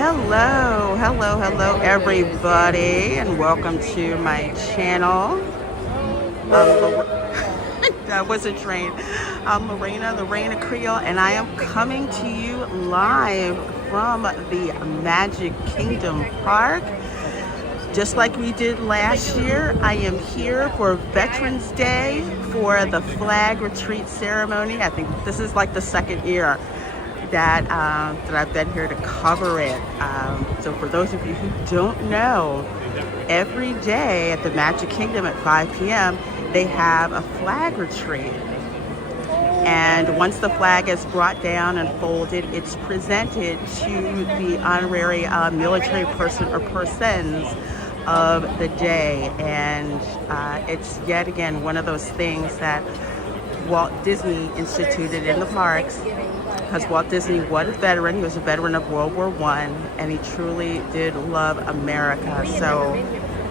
Hello, everybody, and welcome to my channel. That was a train. I'm Reina, the Reina Creole, and I am coming to you live from the Magic Kingdom Park. Just like we did last year, I am here for Veterans Day for the flag retreat ceremony. I think this is like the second year that I've been here to cover it. So for those of you who don't know, every day at the Magic Kingdom at 5 p.m. they have a flag retreat. And once the flag is brought down and folded, it's presented to the honorary military person or persons of the day. And it's yet again one of those things that Walt Disney instituted in the parks, because Walt Disney was a veteran. He was a veteran of World War I, and he truly did love America. So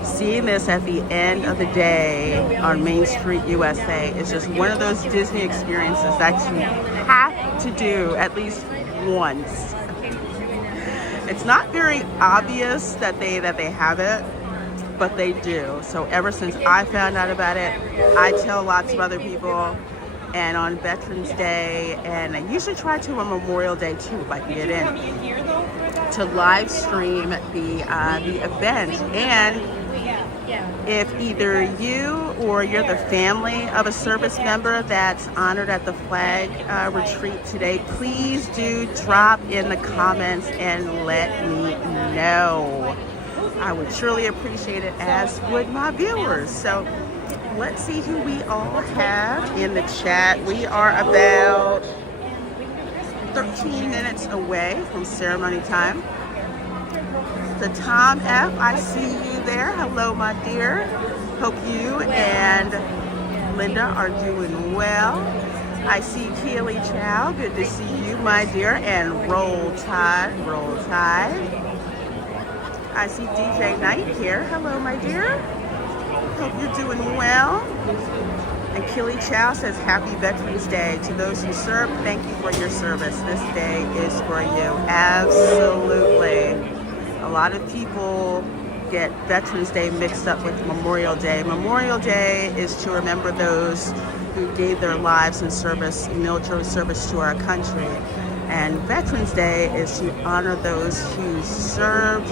seeing this at the end of the day on Main Street, USA, is just one of those Disney experiences that you have to do at least once. It's not very obvious that they have it, but they do. So ever since I found out about it, I tell lots of other people. And on Veterans Day, and I usually try to on Memorial Day too, if I can get in, to live stream the event. And if either you or you're the family of a service member that's honored at the flag retreat today, please do drop in the comments and let me know. I would surely appreciate it, as would my viewers. So let's see who we all have in the chat. We are about 13 minutes away from ceremony time. The Tom F, I see you there. Hello, my dear. Hope you and Linda are doing well. I see Keely Chow. Good to see you, my dear. And Roll Tide. I see DJ Knight here. Hello, my dear. Hope you're doing well. And Keely Chow says, Happy Veterans Day. To those who serve, thank you for your service. This day is for you. Absolutely. A lot of people get Veterans Day mixed up with Memorial Day. Memorial Day is to remember those who gave their lives in service, military service to our country. And Veterans Day is to honor those who served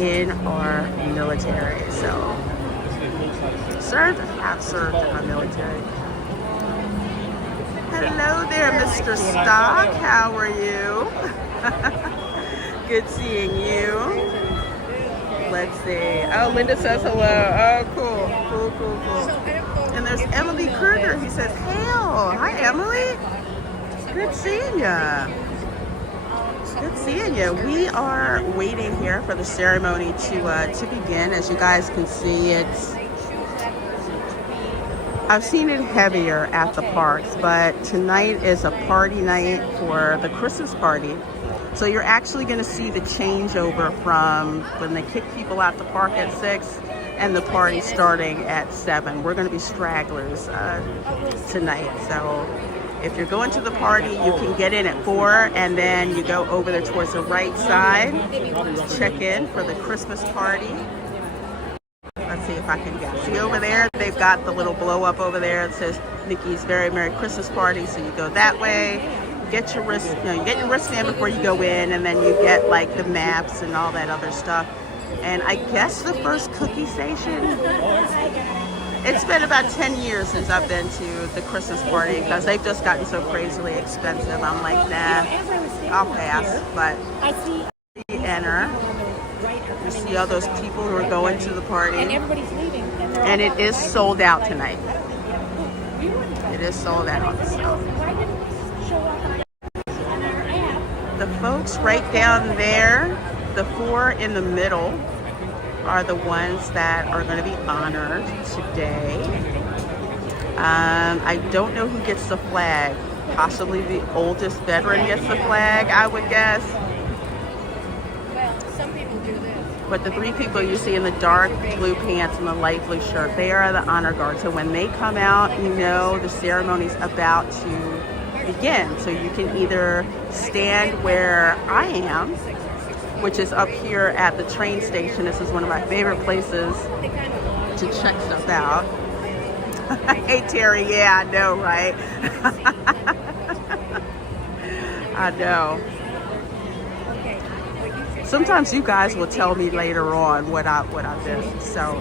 in our military. So have served in our military. Hello there, Mr. Stock. How are you? Good seeing you. Let's see. Oh, Linda says hello. Oh, cool. And there's Emily Kruger. He says, hail. Hi, Emily. Good seeing ya. Good seeing you. We are waiting here for the ceremony to begin. As you guys can see, I've seen it heavier at the parks, but tonight is a party night for the Christmas party. So you're actually going to see the changeover from when they kick people out the park at 6 and the party starting at 7. We're going to be stragglers tonight. So if you're going to the party, you can get in at 4, and then you go over there towards the right side, check in for the Christmas party. Let's see if I can get. See over there, they've got the little blow up over there. It says Mickey's Very Merry Christmas Party. So you go that way, get your you get your wristband before you go in, and then you get like the maps and all that other stuff. And I guess the first cookie station, it's been about 10 years since I've been to the Christmas party, because they've just gotten so crazily expensive. I'm like, nah, I'll pass. But you enter, you see all those people who are going to the party, and everybody's leaving, and it is sold out tonight. It is sold out. So the folks right down there, the 4 in the middle, are the ones that are going to be honored today. I don't know who gets the flag. Possibly the oldest veteran gets the flag, I would guess. Well, some people do this. But the 3 people you see in the dark blue pants and the light blue shirt, they are the honor guard. So when they come out, you know the ceremony's about to begin. So you can either stand where I am which is up here at the train station. This is one of my favorite places to check stuff out. Hey Terry, yeah, I know, right? I know. Sometimes you guys will tell me later on what I missed. So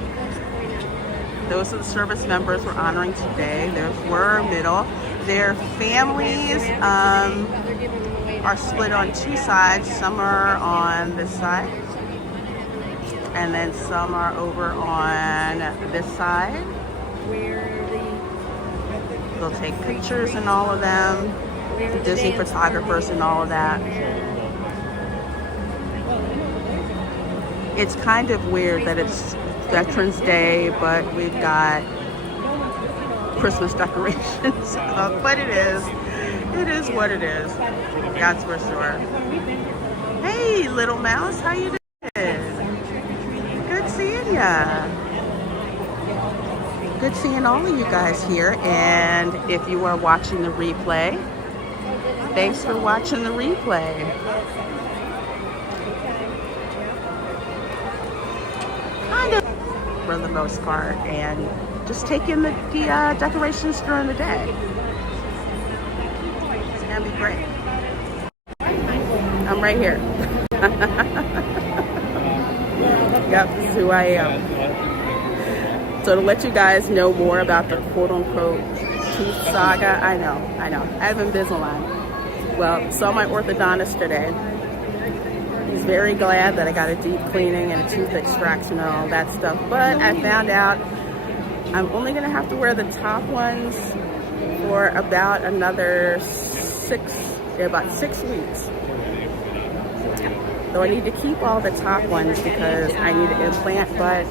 those are the service members we're honoring today. There's Were Middle. Their families are split on two sides. Some are on this side, and then some are over on this side. They'll take pictures and all of them. The Disney photographers and all of that. It's kind of weird that it's Veterans Day, but we've got Christmas decorations up. But it is what it is. That's for sure. Hey, little mouse, how you doing? Good seeing ya. Good seeing all of you guys here. And if you are watching the replay, thanks for watching the replay. Kind of for the most part, and just take in the decorations during the day. It's gonna be great. I'm right here. Yep, this is who I am. So to let you guys know more about the quote-unquote tooth saga, I know. I have Invisalign. Well, saw my orthodontist today. He's very glad that I got a deep cleaning and a tooth extraction and all that stuff. But I found out I'm only gonna have to wear the top ones for about another 6 weeks. So I need to keep all the top ones because I need an implant, but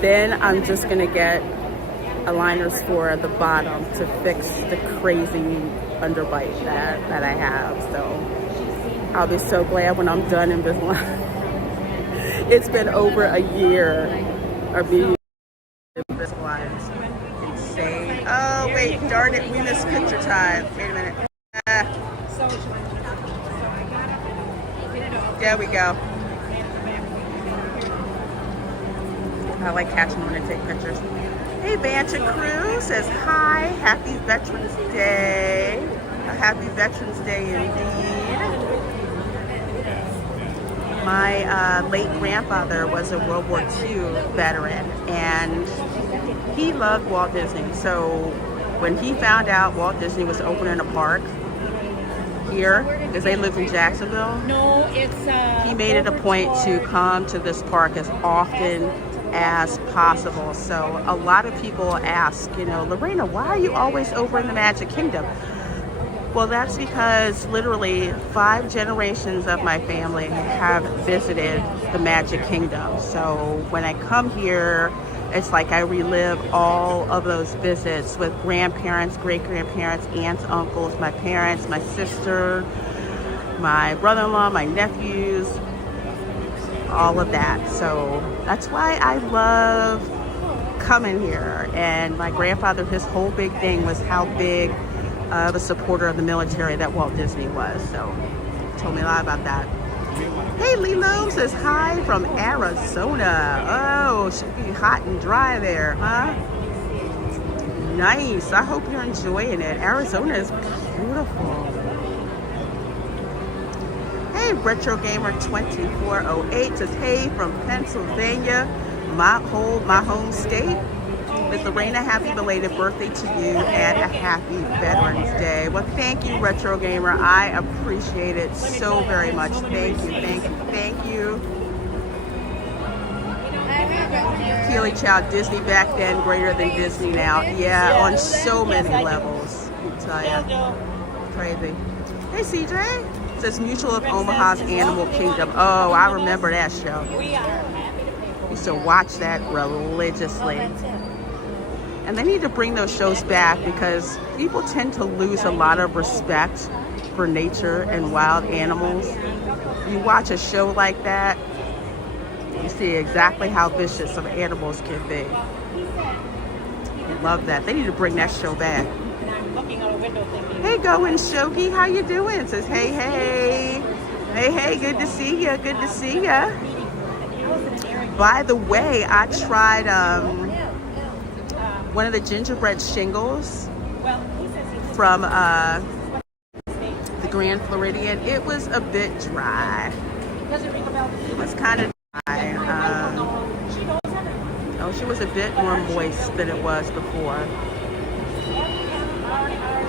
then I'm just gonna get aligners for the bottom to fix the crazy underbite that I have. So I'll be so glad when I'm done in Invisalign. It's been over a year of being Invisalign. It's insane. Oh wait, darn it, we missed picture time. Wait a minute. There we go. I like catching them when I take pictures. Hey, Bancha Crew says hi. Happy Veterans Day. A happy Veterans Day indeed. My late grandfather was a World War II veteran, and he loved Walt Disney. So when he found out Walt Disney was opening a park here, because they live in Jacksonville, he made it a point to come to this park as often as possible. So a lot of people ask, Lorena, why are you always over in the Magic Kingdom? Well, that's because literally 5 generations of my family have visited the Magic Kingdom. So when I come here, it's like I relive all of those visits with grandparents, great-grandparents, aunts, uncles, my parents, my sister, my brother-in-law, my nephews, all of that. So that's why I love coming here. And my grandfather, his whole big thing was how big of a supporter of the military that Walt Disney was. So he told me a lot about that. Hey, Lilo says hi from Arizona. Oh, should be hot and dry there, huh? Nice. I hope you're enjoying it. Arizona is beautiful. Hey, Retro Gamer 2408 says hey from Pennsylvania, my home state. Miss Lorena, happy belated birthday to you and a happy Veterans Day. Well, thank you, Retro Gamer. I appreciate it so very much. Thank you, thank you, thank you. Keely Child, Disney back then, greater than Disney now. Yeah, on so many levels, I tell ya. Crazy. Hey, CJ. It says Mutual of Omaha's Animal Kingdom. Oh, I remember that show. Used to watch that religiously. And they need to bring those shows back because people tend to lose a lot of respect for nature and wild animals. You watch a show like that, you see exactly how vicious some animals can be. I love that. They need to bring that show back. Hey, Going Shogi, how you doing? It says, hey, hey. Hey, hey, good to see ya. Good to see ya. By the way, I tried one of the gingerbread shingles from the Grand Floridian. It was a bit dry. It was kind of dry. She was a bit more moist than it was before.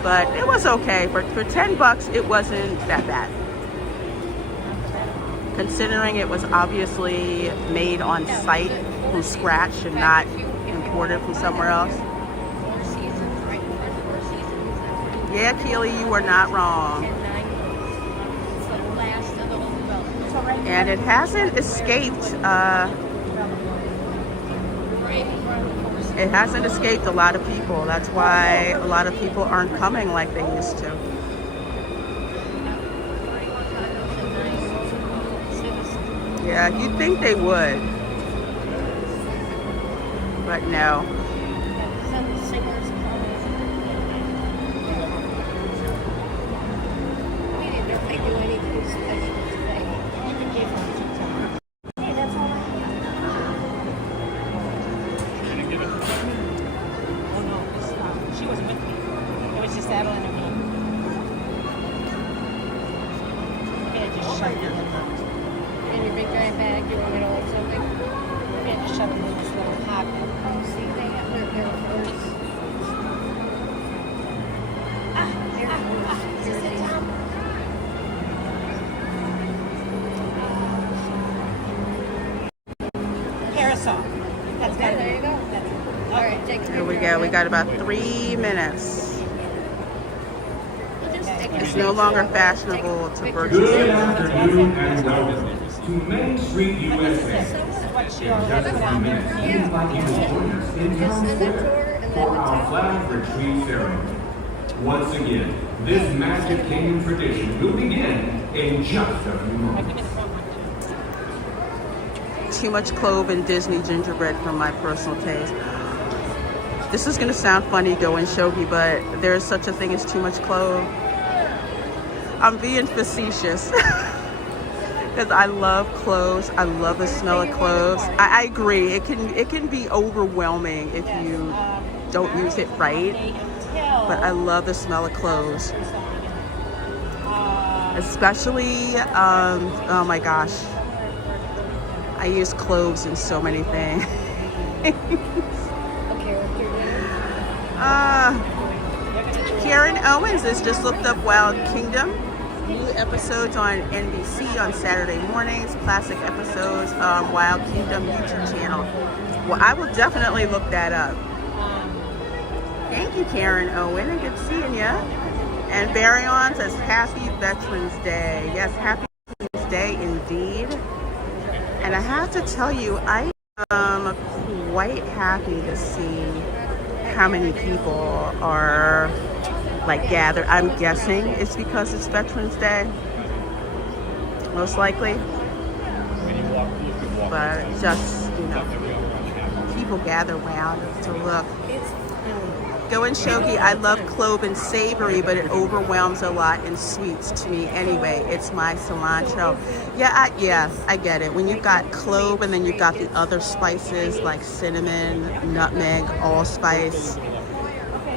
But it was okay. For $10, it wasn't that bad. Considering it was obviously made on site from scratch and not imported from somewhere else. Yeah, Keely, you are not wrong. And it hasn't escaped a lot of people. That's why a lot of people aren't coming like they used to. Yeah, you'd think they would, but no. Here we go. We got about 3 minutes. It's no longer fashionable to purchase. Good afternoon and welcome to Main Street, USA. In just a few minutes, we invite you to join us in Town Square for our flag retreat ceremony. Once again, this Magic Kingdom tradition will begin in just a few moments. Too much clove and Disney gingerbread for my personal taste. This is gonna sound funny going shogi, but there's such a thing as too much clove. I'm being facetious because I love cloves. I love the smell of cloves. I agree. It can be overwhelming if you don't use it right, but I love the smell of cloves. Especially, oh my gosh, I use cloves in so many things. Karen Owens has just looked up Wild Kingdom. New episodes on NBC on Saturday mornings. Classic episodes on Wild Kingdom YouTube channel. Well, I will definitely look that up. Thank you, Karen Owen, and good seeing you. And Barry On says, Happy Veterans Day. Yes, Happy Veterans Day indeed. And I have to tell you, I am quite happy to see how many people are like gathered. I'm guessing it's because it's Veterans Day, most likely. But just, you know, people gather around to look. Go in shogi. I love clove and savory, but it overwhelms a lot in sweets to me anyway. It's my cilantro. Yeah, I get it. When you've got clove and then you've got the other spices like cinnamon, nutmeg, allspice.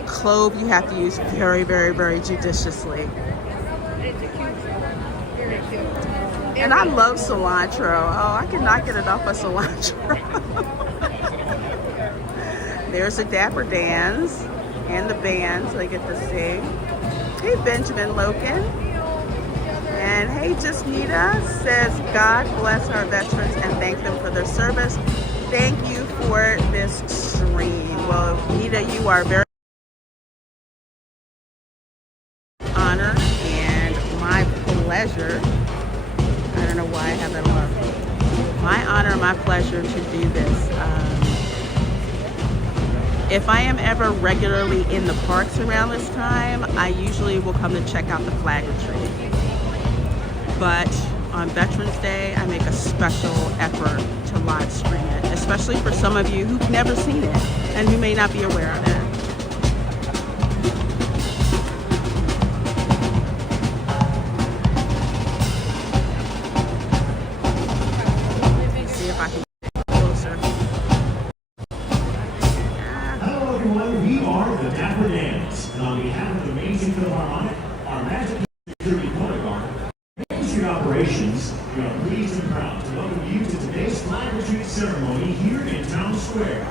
Clove you have to use very, very, very judiciously. And I love cilantro. Oh, I cannot get enough of cilantro. There's the Dapper Dans and the bands they get to sing. Hey, Benjamin Loken. And hey, Jasmita says, God bless our veterans and thank them for their service. Thank you for this stream. Well, Nita, you are very honor and my pleasure. I don't know why I have that on. My honor, my pleasure to do this. If I am ever regularly in the parks around this time, I usually will come to check out the flag retreat. But on Veterans Day, I make a special effort to live stream it, especially for some of you who've never seen it and who may not be aware of it. on it, our Magic Security Color Guard, Main Street Operations, we are pleased and proud to welcome you to today's flag retreat ceremony here in Town Square.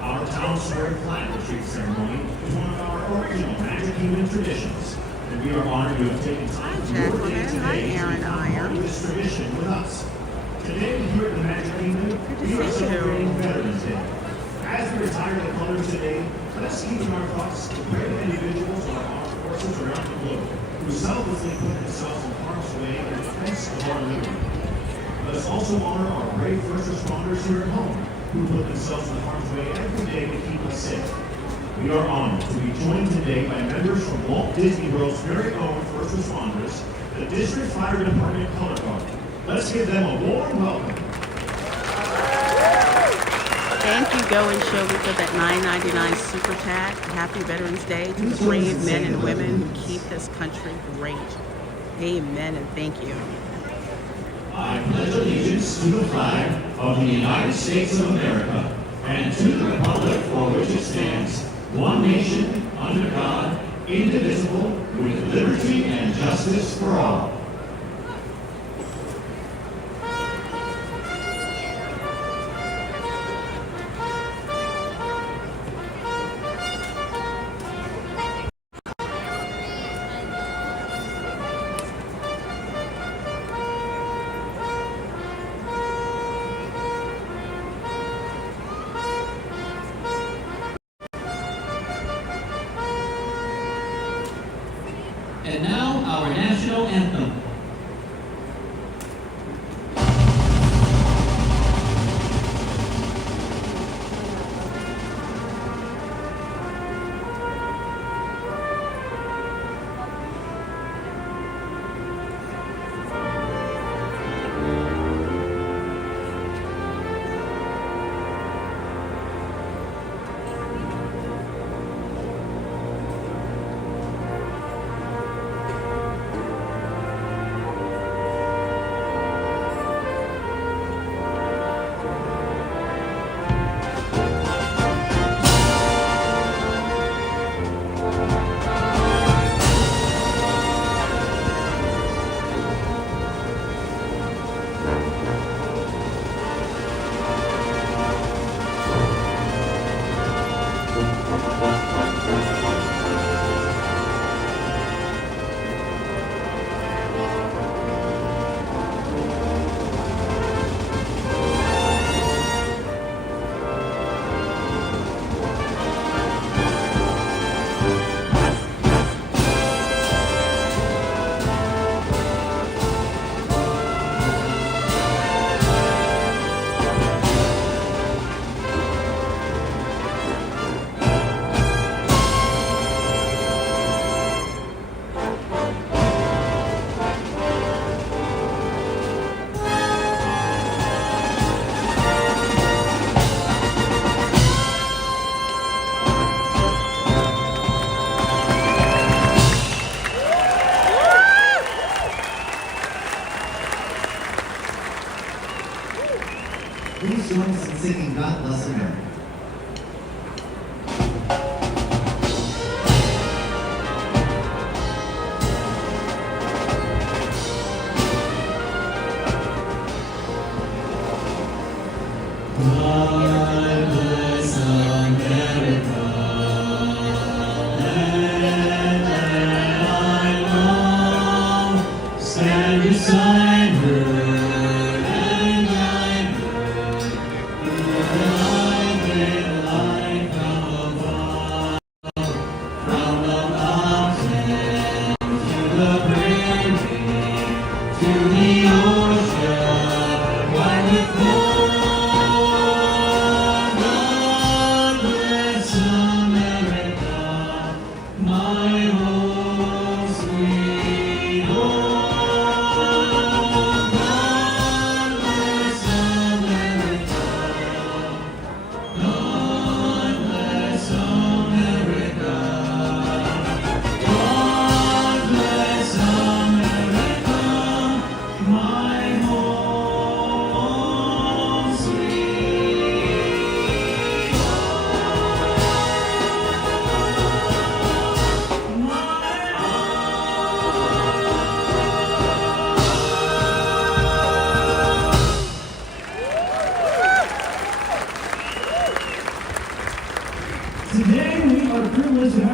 Our Town Square flag retreat ceremony is one of our original Magic Kingdom traditions, and we are honored to have taken time from your day today to honor this tradition with us. Today, here at the Magic Kingdom, we are celebrating Veterans Day. As we retire the colors today, let's keep in our thoughts the brave individuals of our armed forces around the globe who selflessly put themselves in harm's way in defense of our liberty. Let us also honor our brave first responders here at home who put themselves in harm's way every day to keep us safe. We are honored to be joined today by members from Walt Disney World's very own first responders, the District Fire Department Color Guard. Let's give them a warm welcome. Thank you, Go and Show Me, for that $9.99 super chat. Happy Veterans Day to the brave men and women who keep this country great. Amen and thank you. I pledge allegiance to the flag of the United States of America and to the republic for which it stands, one nation, under God, indivisible, with liberty and justice for all. And now, our national anthem. Please join us in singing God Bless America. God bless America, land that I love, stand beside her and guide her, light with light from above, from the mountain to the prairie, to the ocean, wide with gold.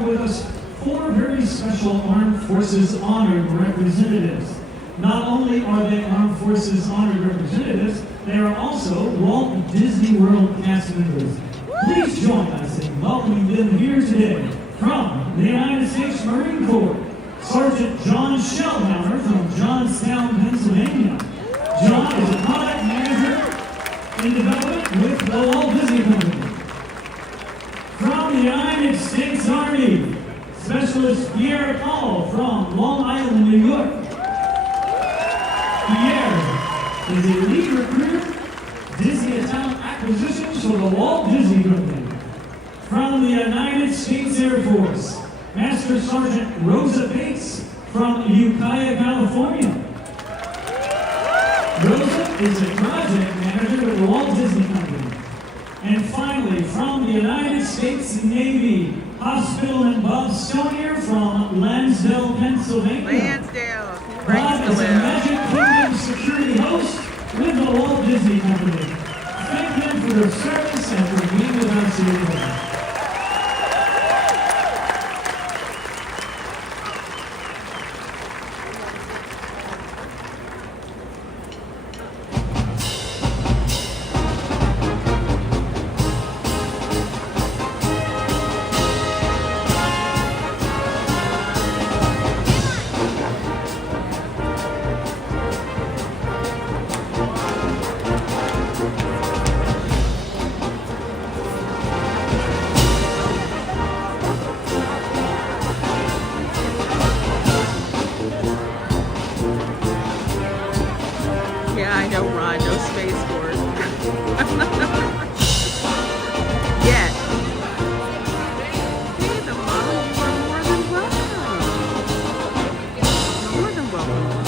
with us 4 very special Armed Forces honored representatives. Not only are they Armed Forces honored representatives, they are also Walt Disney World cast members. Please join us in welcoming them here today from the United States Marine Corps, Sergeant John Shellhammer from Johnstown, Pennsylvania. John is a product manager in development with the Walt Disney Company. From the United States Army, Specialist Pierre Paul from Long Island, New York. Pierre is a lead recruiter, Disney Talent Acquisitions for the Walt Disney Company. From the United States Air Force, Master Sergeant Rosa Bates from Ukiah, California. Rosa is a project manager with the Walt Disney Company. And finally, from the United States Navy, Hospital and Bob Stonier from Lansdale, Pennsylvania. Lansdale. Bob is a Magic Kingdom security host with the Walt Disney Company. Thank them for their service and for being with us here today. Yeah, I know, Ron. No Space Force. Yet. Hey, the mom, you are more than welcome. More than welcome.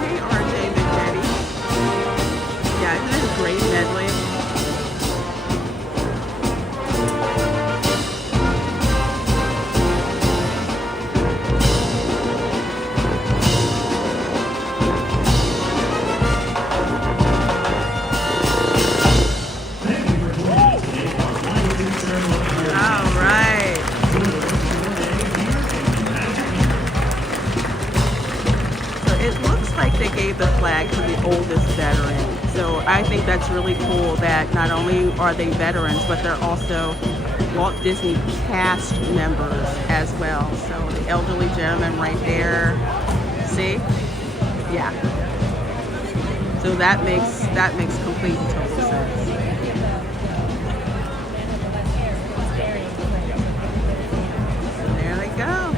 Hey, RJ McDaddy. Yeah, isn't it a great medley? They gave the flag to the oldest veteran. So I think that's really cool that not only are they veterans, but they're also Walt Disney cast members as well. So the elderly gentleman right there, see? Yeah. So that makes complete and total sense. So there they go.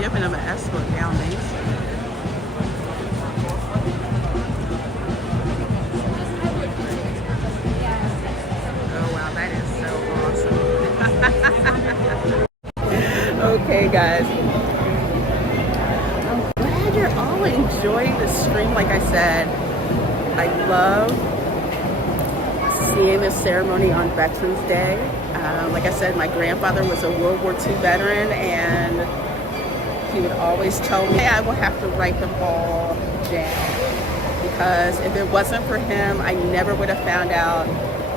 Giving them an escort down Main Street. Oh wow, that is so awesome. Okay guys, I'm glad you're all enjoying the stream. Like I said, I love seeing this ceremony on Veterans Day. Like I said, my grandfather was a World War II veteran, and he would always tell me, I will have to write them all down, because if it wasn't for him, I never would have found out,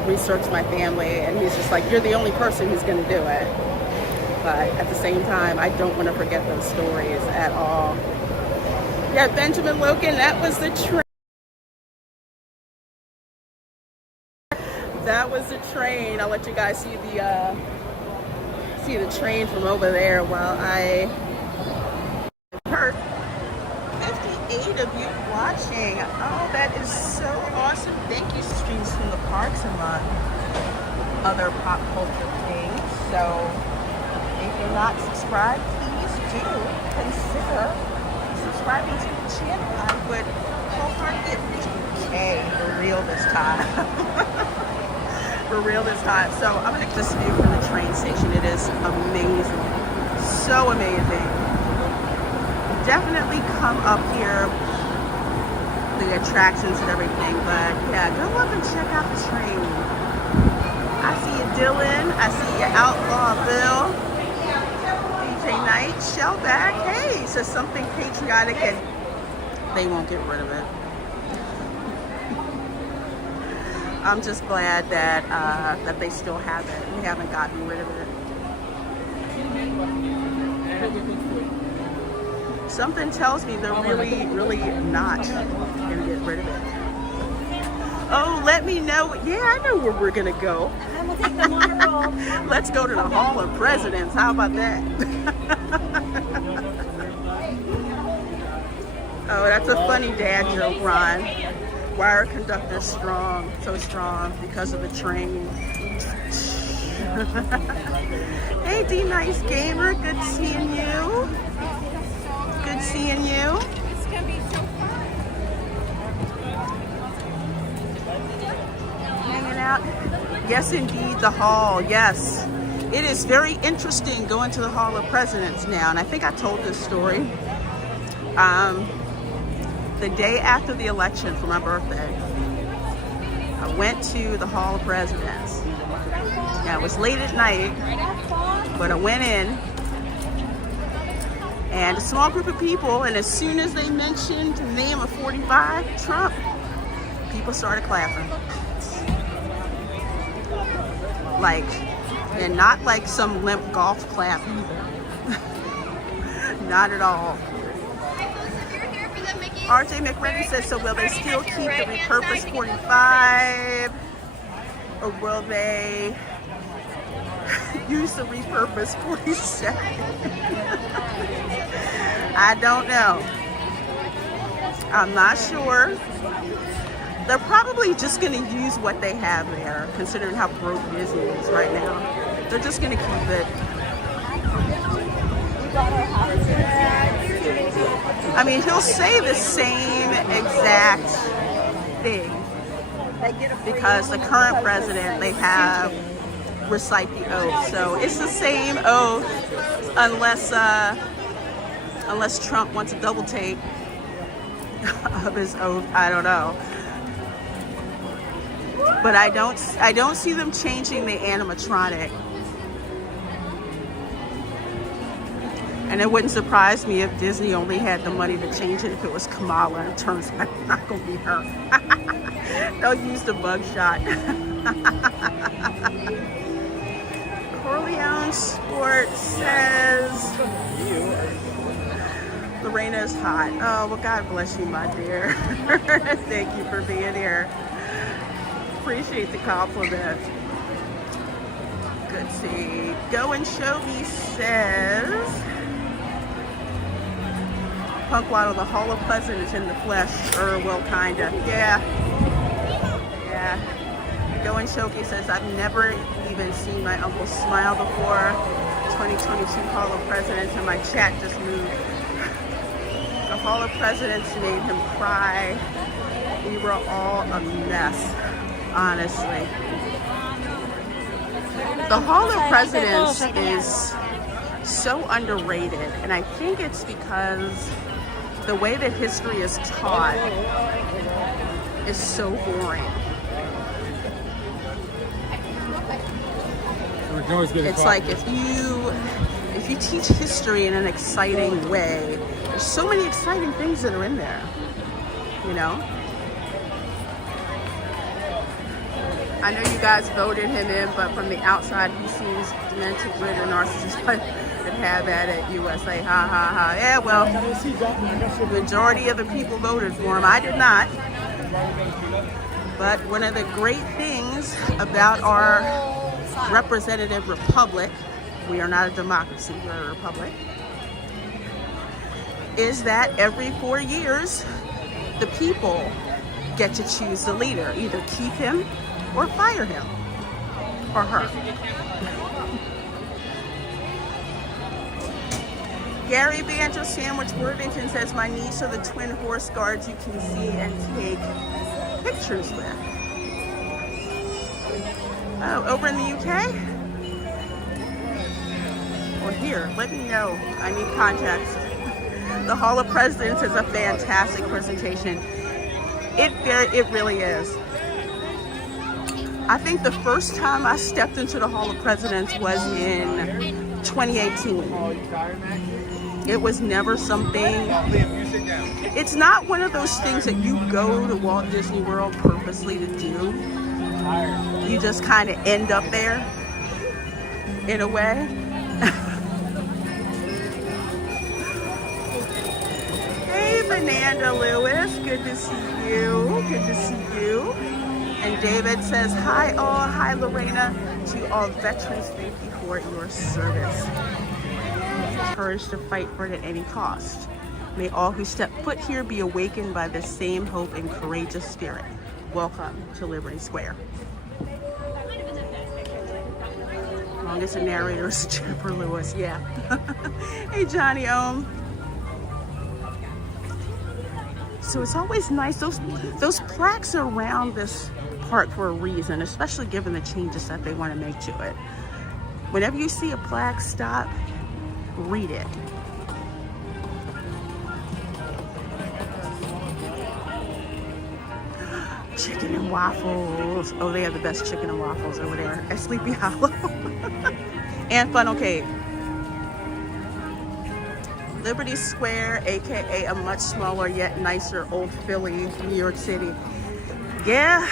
researched my family, and he's just like, you're the only person who's going to do it. But at the same time, I don't want to forget those stories at all. Yeah, Benjamin Logan, that was the train. That was the train. I'll let you guys see the train from over there while I heard 58 of you watching. Oh, that is so awesome. Thank you, Streams from the Parks, among other pop culture things. So if you're not subscribed, please do consider subscribing to the channel. I would wholeheartedly appreciate it. For real this time. For real this time. So I'm going to take this view from the train station. It is amazing. So amazing. Definitely come up here, the attractions and everything, but yeah, go up and check out the train. I see you, Dylan. I see you, Outlaw Bill, DJ Knight, Shellback. Hey, so something patriotic, and they won't get rid of it. I'm just glad that that they still have it. We haven't gotten rid of it. Something tells me they're really, really not gonna get rid of it. Oh, let me know. Yeah, I know where we're gonna go. We'll take the monorail. Let's go to the Hall of Presidents. How about that? Oh, that's a funny dad joke, Ron. Why are conductors strong? So strong because of the train. Hey, D Nice Gamer. Good seeing you. Good seeing you. It's gonna be so fun. Hanging out. Yes, indeed, the hall. Yes. It is very interesting going to the Hall of Presidents now. And I think I told this story. The day after the election for my birthday, I went to the Hall of Presidents. Yeah, it was late at night, but I went in. And a small group of people, and as soon as they mentioned the name of 45, Trump, people started clapping. Like, and not like some limp golf clap either. Not at all. RJ McReady says, so will they still keep the repurposed 45? Or will they use the repurposed 47? I don't know. I'm not sure. They're probably just going to use what they have there, considering how broke Disney is right now. They're just going to keep it. I mean, he'll say the same exact thing because the current president, they have recite the oath. So it's the same oath unless Trump wants a double take of his oath. I don't know. But I don't see them changing the animatronic. And it wouldn't surprise me if Disney only had the money to change it if it was Kamala, and it turns out it's not going to be her. They'll use the bug shot. Corleone Sports says, Reina is hot. Oh, well, God bless you, my dear. Thank you for being here. Appreciate the compliment. Good see. Go and Show Me says, Punk Waddle, the Hall of Presidents in the flesh. Well, kinda. Yeah. Yeah. Go and Show Me says, I've never even seen my uncle smile before. 2022 Hall of Presidents, and my chat just moved. The Hall of Presidents made him cry. We were all a mess, honestly. The Hall of Presidents is so underrated, and I think it's because the way that history is taught is so boring. It's like if you teach history in an exciting way, there's so many exciting things that are in there, you know? I know you guys voted him in, but from the outside, he seems demented, rid of narcissist, but have at it, USA, ha ha ha. Yeah, well, the majority of the people voted for him. I did not. But one of the great things about our representative republic, we are not a democracy, we're a republic, is that every 4 years, the people get to choose the leader, either keep him or fire him or her. Gary Banjo Sandwich Worthington says, my niece are the twin horse guards you can see and take pictures with. Oh, over in the UK? Or here? Let me know. I need context. The Hall of Presidents is a fantastic presentation. It really is. I think the first time I stepped into the Hall of Presidents was in 2018. It was never something, it's not one of those things that you go to Walt Disney World purposely to do. you just kind of end up there in a way. Hey, Fernanda Lewis, good to see you. Good to see you. And David says, hi all, hi Lorena. To all veterans, thank you for your service. Courage to fight for it at any cost. May all who step foot here be awakened by the same hope and courageous spirit. Welcome to Liberty Square. Longest narrator is Jennifer Lewis, yeah. Hey Johnny Ohm. So it's always nice, those plaques are around this park for a reason, especially given the changes that they want to make to it. Whenever you see a plaque, stop, read it. Chicken and waffles. Oh, they have the best chicken and waffles over there at Sleepy Hollow. And Funnel Cake. Liberty Square, aka a much smaller yet nicer Old Philly, New York City. Yeah.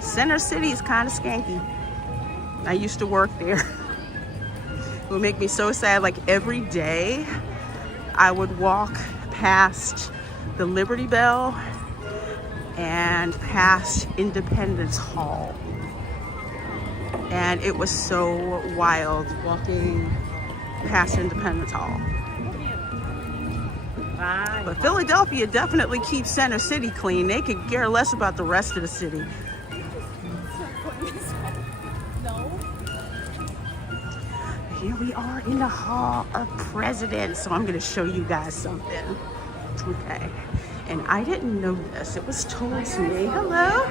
Center City is kind of skanky. I used to work there. It would make me so sad. Like every day, I would walk past the Liberty Bell and past Independence Hall. And it was so wild walking past Independence Hall. But Philadelphia definitely keeps Center City clean. They could care less about the rest of the city. Here we are in the Hall of Presidents. So I'm gonna show you guys something. Okay. And I didn't know this. It was told to me. Hello?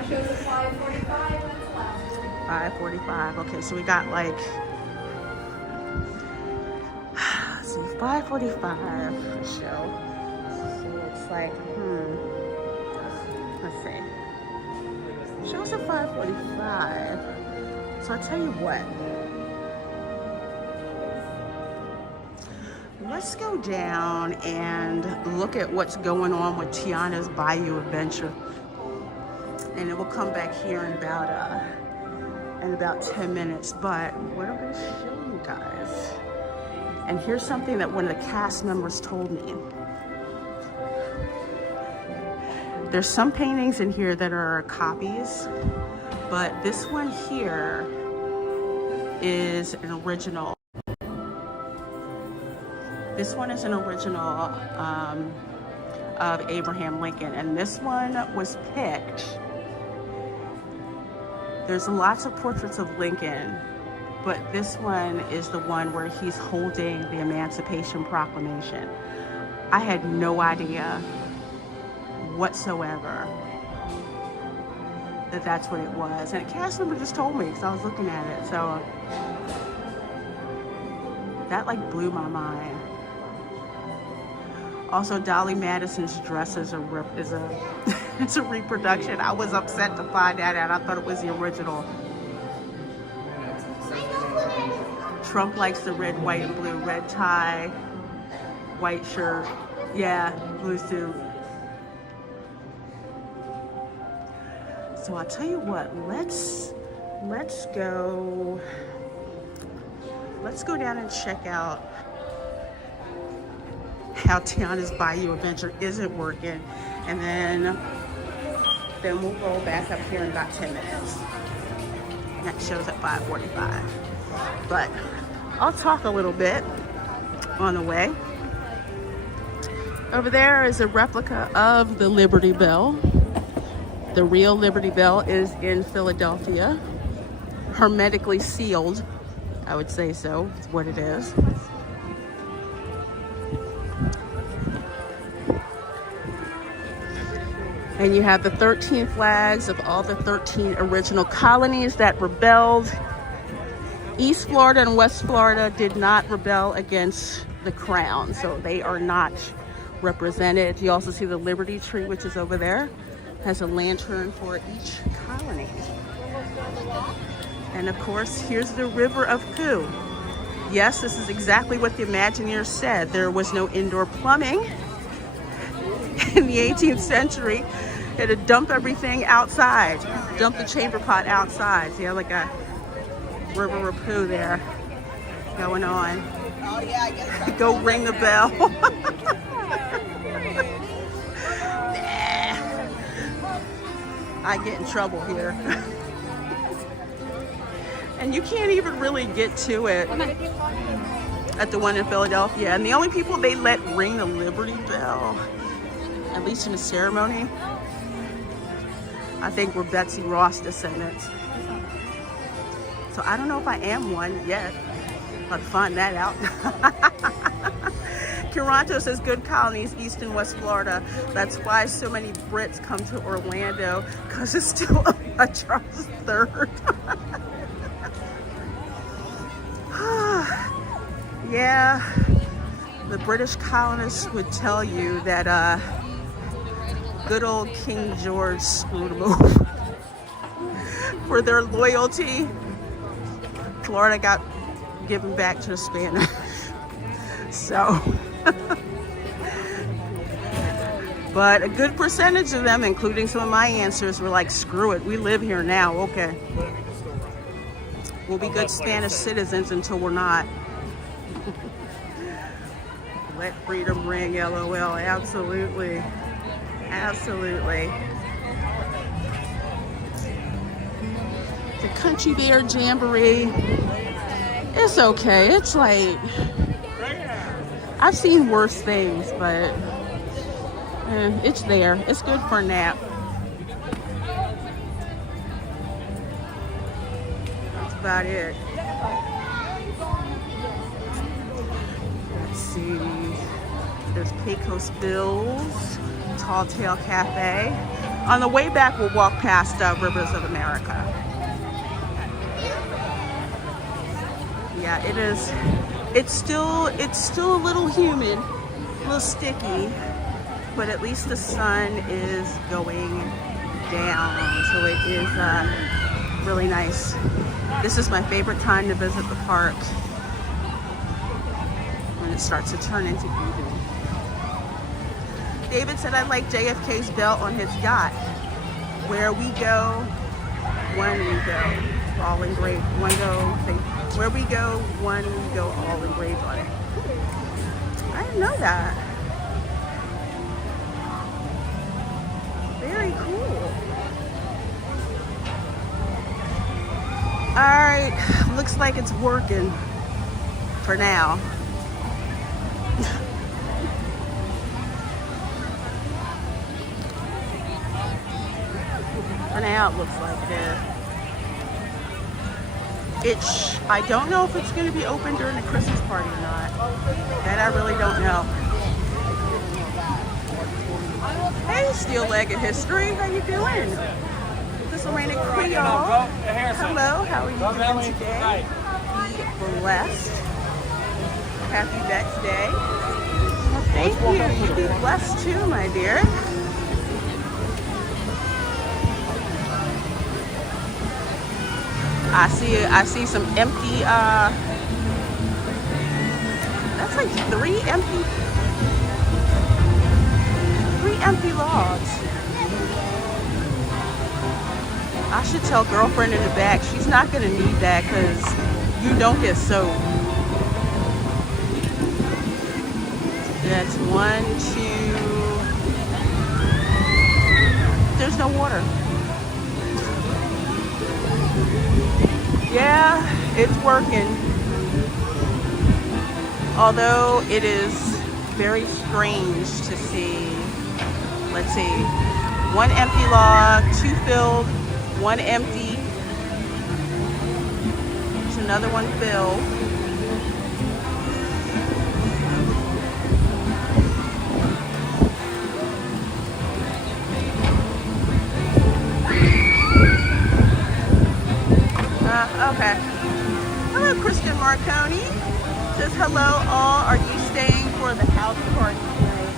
5:45. Okay, so we got like, so 5:45 for show. So it's like, let's see. Show's at 5:45. So I'll tell you what. Let's go down and look at what's going on with Tiana's Bayou Adventure. And then we'll come back here in about 10 minutes. But what I'm gonna show you guys. And here's something that one of the cast members told me. There's some paintings in here that are copies, but this one here is an original. This one is an original of Abraham Lincoln, and this one was picked. There's lots of portraits of Lincoln, but this one is the one where he's holding the Emancipation Proclamation. I had no idea whatsoever that that's what it was. And a cast member just told me because I was looking at it. So that like blew my mind. Also, Dolly Madison's dress is a it's a reproduction. I was upset to find that out. I thought it was the original. Trump likes the red, white, and blue. Red tie, white shirt. Yeah, blue suit. So I'll tell you what, let's go down and check out how Tiana's Bayou Adventure isn't working, and then we'll roll back up here in about 10 minutes. That show's at 5:45. But I'll talk a little bit on the way. Over there is a replica of the Liberty Bell. The real Liberty Bell is in Philadelphia, hermetically sealed. I would say so, it's what it is. And you have the 13 flags of all the 13 original colonies that rebelled. East Florida and West Florida did not rebel against the crown, so they are not represented. You also see the Liberty Tree, which is over there, has a lantern for each colony. And of course, here's the River of Pooh. Yes, this is exactly what the Imagineers said. There was no indoor plumbing in the 18th century. Had to dump everything outside. Dump the chamber pot outside. So you have like a river of poo there going on. Go ring the bell. I get in trouble here. And you can't even really get to it at the one in Philadelphia. And the only people they let ring the Liberty Bell, at least in the ceremony, I think were Betsy Ross descendants. So I don't know if I am one yet. I'll find that out. Toronto says good colonies, East and West Florida. That's why so many Brits come to Orlando, because it's still a Charles III. Yeah, the British colonists would tell you that good old King George screwed them over. For their loyalty, Florida got given back to the Spanish. So, but a good percentage of them, including some of my answers, were like, screw it, we live here now, okay. We'll be good Spanish citizens until we're not. Let freedom ring, LOL, absolutely. Absolutely. The Country Bear Jamboree, it's okay. It's like, I've seen worse things, but it's there. It's good for a nap. That's about it. Let's see. There's Pecos Bill's Tall Tale Cafe. On the way back, we'll walk past Rivers of America. Yeah, it is. It's still a little humid, a little sticky, but at least the sun is going down, so it is really nice. This is my favorite time to visit the park, when it starts to turn into evening. David said, I like JFK's belt on his yacht. Where we go, when we go, all engraved. Where we go, when we go, all engraved on it. I didn't know that. Very cool. All right, looks like it's working for now. For now, it looks like it. I don't know if it's going to be open during the Christmas party or not. That I really don't know. Hey, Steel-Legged History, how you doing? This is Reina Creole. Hello, how are you doing today? Be blessed. Happy Vet's Day. Well, thank you. You be blessed too, my dear. I see some empty, that's like three empty logs. I should tell girlfriend in the back, she's not gonna need that because you don't get soaked. That's 1, 2, there's no water. Yeah, it's working. Although it is very strange to see, let's see, 1 empty log, 2 filled, 1 empty. There's another one filled. Okay. Hello, Christian Marconi. Says hello all. Are you staying for the house party tonight?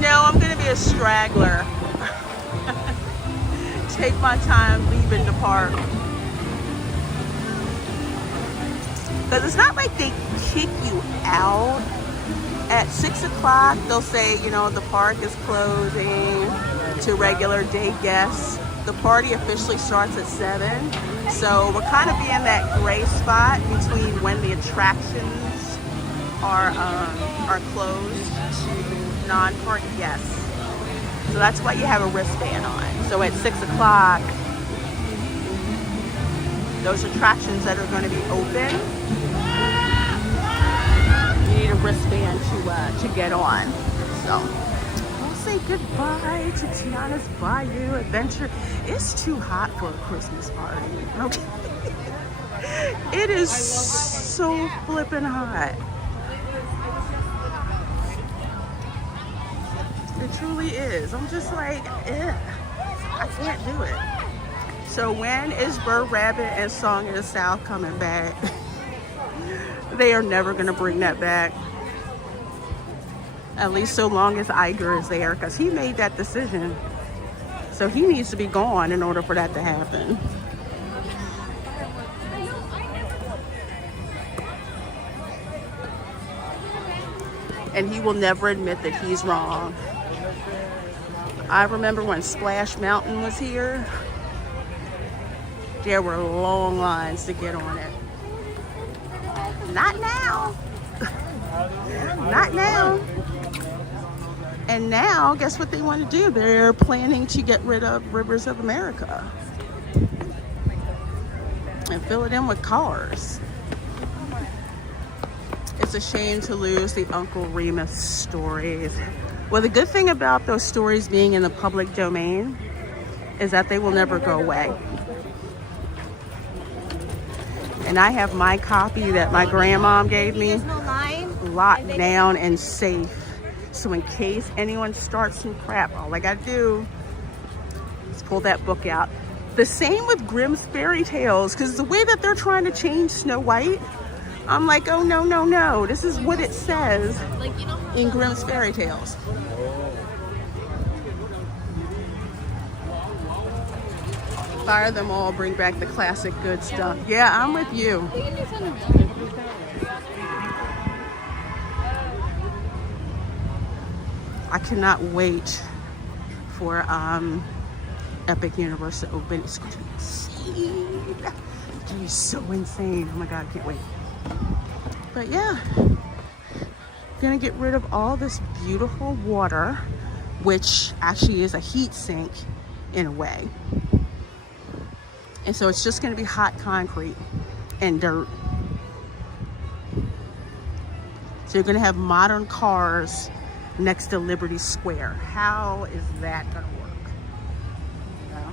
No, I'm gonna be a straggler. Take my time leaving the park. Because it's not like they kick you out. At 6 o'clock, they'll say, you know, the park is closing. to regular day guests. The party officially starts at 7, so we're kind of in that gray spot between when the attractions are closed to non-party guests. So that's why you have a wristband on. So at 6 o'clock, those attractions that are going to be open, you need a wristband to get on. So we'll say goodbye to Tiana's Bayou Adventure. It's too hot for a Christmas party. Okay. It is so flippin' hot. It truly is. I'm just like, I can't do it. So when is Bird Rabbit and Song of the South coming back? They are never gonna bring that back. At least so long as Iger is there, because he made that decision. So he needs to be gone in order for that to happen. And he will never admit that he's wrong. I remember when Splash Mountain was here, there were long lines to get on it. Not now. Not now. And now, guess what they want to do? They're planning to get rid of Rivers of America and fill it in with cars. It's a shame to lose the Uncle Remus stories. Well, the good thing about those stories being in the public domain is that they will never go away. And I have my copy that my grandmom gave me locked down and safe. So in case anyone starts some crap, all I gotta do is pull that book out. The same with Grimm's Fairy Tales, because the way that they're trying to change Snow White, I'm like, oh no, no, no. This is what it says in Grimm's Fairy Tales. Fire them all, bring back the classic good stuff. Yeah, I'm with you. I cannot wait for Epic Universe to open. It's going to be insane. It's going to be so insane. Oh my God, I can't wait. But yeah, gonna get rid of all this beautiful water, which actually is a heat sink in a way. And so it's just gonna be hot concrete and dirt. So you're gonna have modern cars next to Liberty Square. How is that gonna work? You know?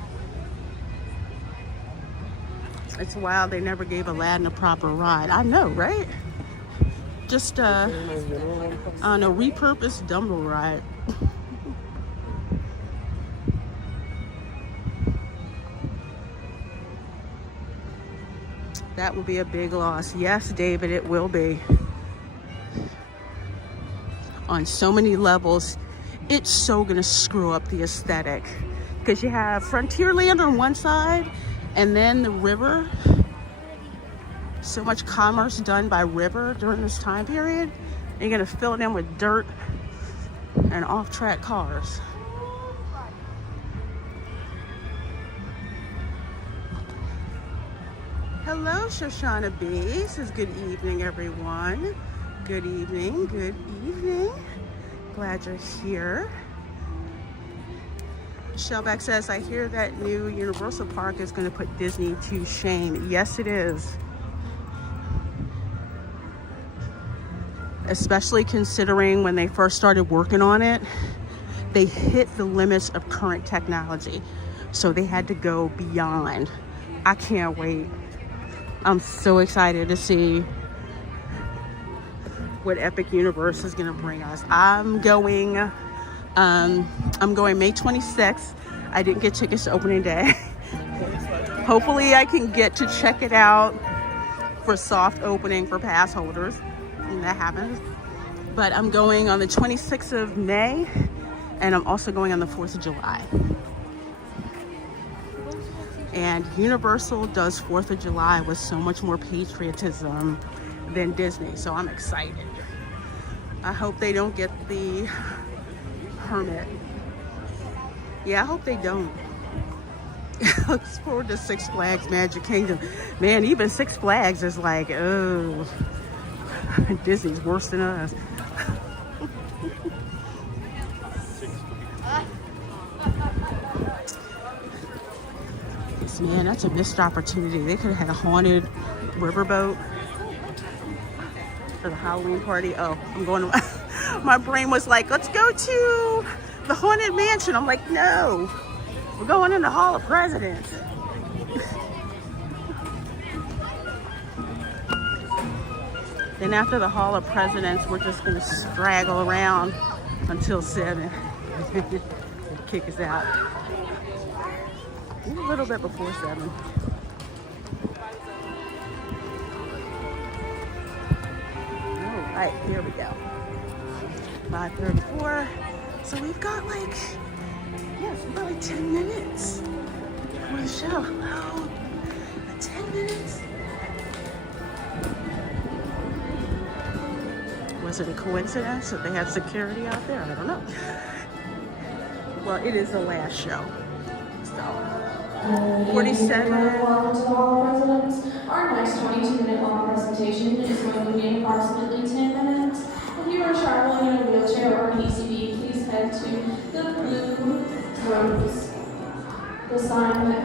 It's wild they never gave Aladdin a proper ride. I know, right? Just on a repurposed Dumbo ride. That will be a big loss. Yes, David, it will be. On so many levels, it's so gonna screw up the aesthetic. Because you have Frontierland on one side, and then the river. So much commerce done by river during this time period. And you're gonna fill it in with dirt and off-track cars. Hello, Shoshana B. Says good evening, everyone. Good evening, good evening. Glad you're here. Shellback says, I hear that new Universal Park is gonna put Disney to shame. Yes, it is. Especially considering when they first started working on it, they hit the limits of current technology. So they had to go beyond. I can't wait. I'm so excited to see what Epic Universe is gonna bring us. I'm going May 26th. I didn't get tickets to opening day. Hopefully I can get to check it out for soft opening for pass holders. And that happens. But I'm going on the 26th of May, and I'm also going on the 4th of July. And Universal does 4th of July with so much more patriotism than Disney, so I'm excited. I hope they don't get the permit Yeah, I hope they don't. Look forward to Six Flags Magic Kingdom. Man, even Six Flags is like, oh, Disney's worse than us. Man, that's a missed opportunity. They could have had a haunted riverboat for the Halloween party. Oh, I'm going to my brain was like, let's go to the Haunted Mansion. I'm like, no, we're going in the Hall of Presidents. Then after the Hall of Presidents, we're just gonna straggle around until 7. Kick us out. A little bit before 7. All right, here we go. 5:34. So we've got like, yes, we've got like 10 minutes for the show. Oh, 10 minutes. Was it a coincidence that they had security out there? I don't know. Well, it is the last show. So, 47. Welcome to the Hall of Presidents. Our next 22-minute long presentation is going to be in approximately 10 minutes. If you are traveling in a wheelchair or an ECB, please head to the blue rooms. The sign that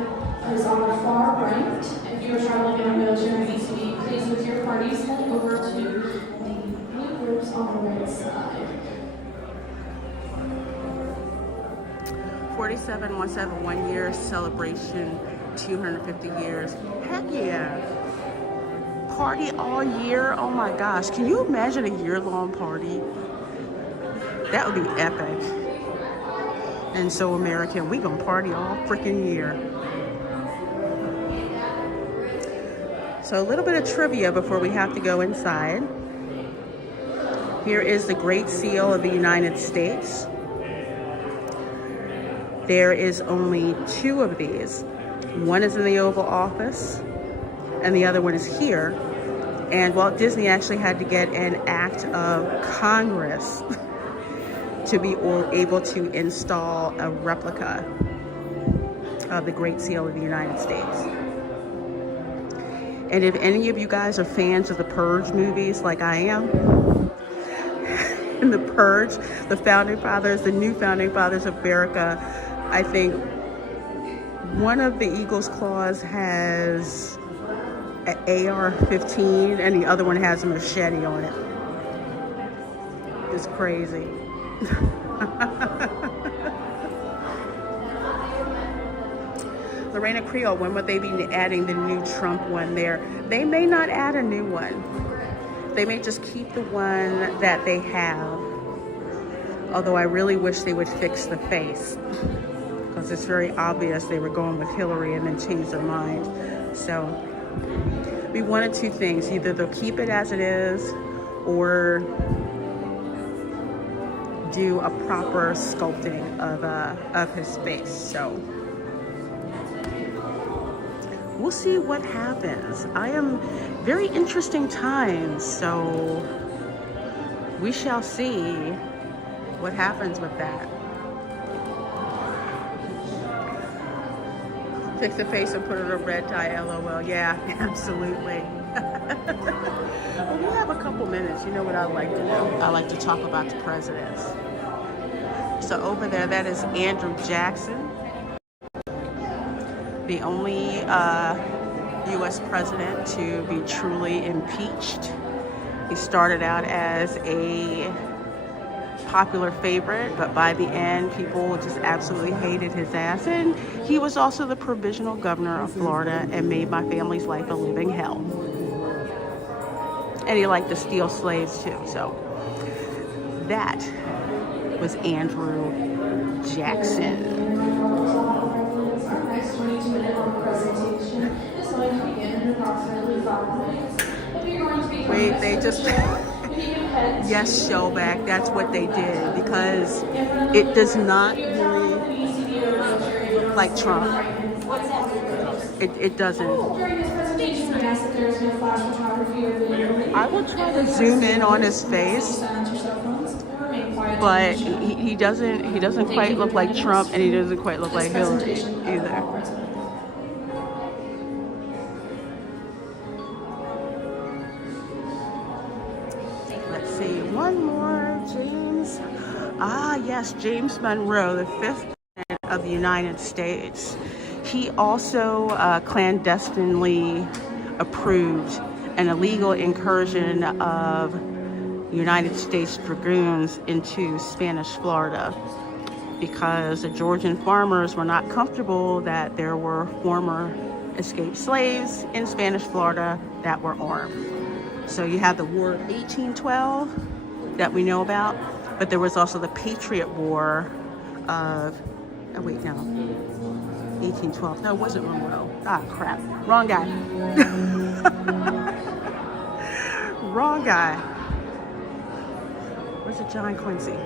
is on the far right. If you are traveling in a wheelchair or an ECB, please with your parties head over to the blue rooms on the right side. 4717 1 year celebration, 250 years. Heck yeah. Party all year. Oh my gosh. Can you imagine a year-long party? That would be epic. And so American, we gonna party all freaking year. So a little bit of trivia before we have to go inside. Here is the Great Seal of the United States. There is only 2 of these. One is in the Oval Office, and the other one is here. And Walt Disney actually had to get an act of Congress to be able to install a replica of the Great Seal of the United States. And if any of you guys are fans of the Purge movies, like I am, in the Purge, the founding fathers, the new founding fathers of America, I think one of the Eagle's claws has an AR-15 and the other one has a machete on it. It's crazy. The Reina Creole, when would they be adding the new Trump one there? They may not add a new one. They may just keep the one that they have. Although I really wish they would fix the face, because it's very obvious they were going with Hillary and then changed their mind. So we one of 2 things. Either they'll keep it as it is or do a proper sculpting of his face. So we'll see what happens. I am very interesting times, so we shall see what happens with that. Fix the face and put it a red tie, LOL. Yeah, absolutely. Well, we have a couple minutes. You know what I like to do? I like to talk about the presidents. So over there, that is Andrew Jackson, the only U.S. president to be truly impeached. He started out as a popular favorite, but by the end, people just absolutely hated his ass. And he was also the provisional governor of Florida and made my family's life a living hell. And he liked to steal slaves too. So that was Andrew Jackson. Our next 22-minute long presentation is going to begin in approximately 5 minutes. If you're going to be Wait, they just... Yes, Showback, that's what they did, because it does not really like Trump. It doesn't. During this presentation, we ask that there is no flash photography or video. I will try to zoom in on his face. Silence your cell phones and remain quiet but he doesn't quite look like Trump, and he doesn't quite look like Hillary either. Let's see, one more, James. Ah, yes, James Monroe, the 5th president of the United States. He also clandestinely approved an illegal incursion of United States dragoons into Spanish Florida because the Georgian farmers were not comfortable that there were former escaped slaves in Spanish Florida that were armed. So you have the War of 1812 that we know about, but there was also the Patriot War of, oh wait, no, 1812. No, it wasn't Monroe. Ah, crap. Wrong guy. Wrong guy. Was it John Quincy?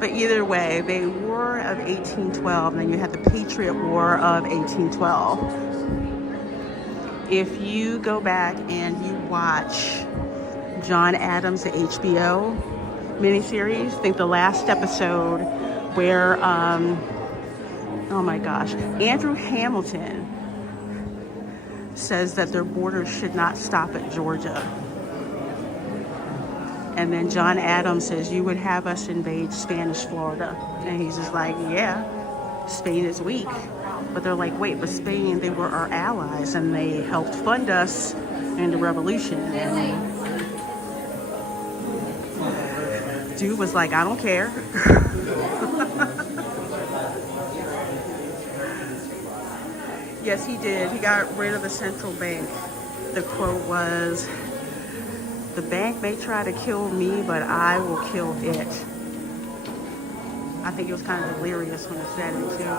But either way, the War of 1812, and then you had the Patriot War of 1812. If you go back and you watch John Adams' HBO miniseries, I think the last episode where, oh my gosh, Andrew Hamilton says that their borders should not stop at Georgia. And then John Adams says, you would have us invade Spanish Florida. And he's just like, yeah, Spain is weak. But they're like, wait, but Spain, they were our allies and they helped fund us in the revolution. And dude was like, I don't care. Yes, he did. He got rid of the central bank. The quote was, the bank may try to kill me, but I will kill it. I think it was kind of delirious when it said it too.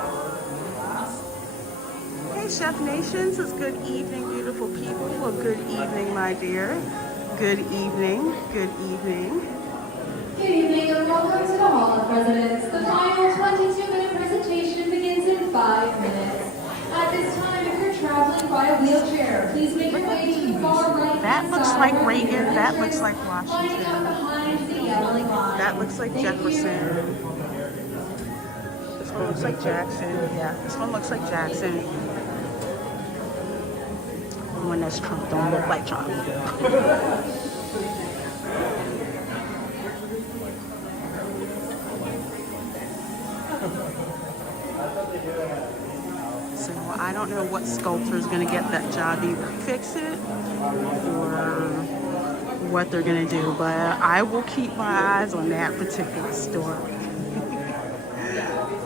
Hey, Chef Nations, it's good evening, beautiful people. Well, good evening, my dear. Good evening, good evening. Good evening and welcome to the Hall of Presidents. The final 22-minute presentation begins in 5 minutes. At this time, if you're traveling by a wheelchair, please make your way to the far right. That looks like Reagan. That looks like Lining up Washington. behind the yellow line. That looks like Jefferson. This one looks like Jackson. Yeah, this one looks like Jackson. The one that's Trump don't look like Trump. So I don't know what sculptor is going to get that job, either fix it or what they're going to do, but I will keep my eyes on that particular store.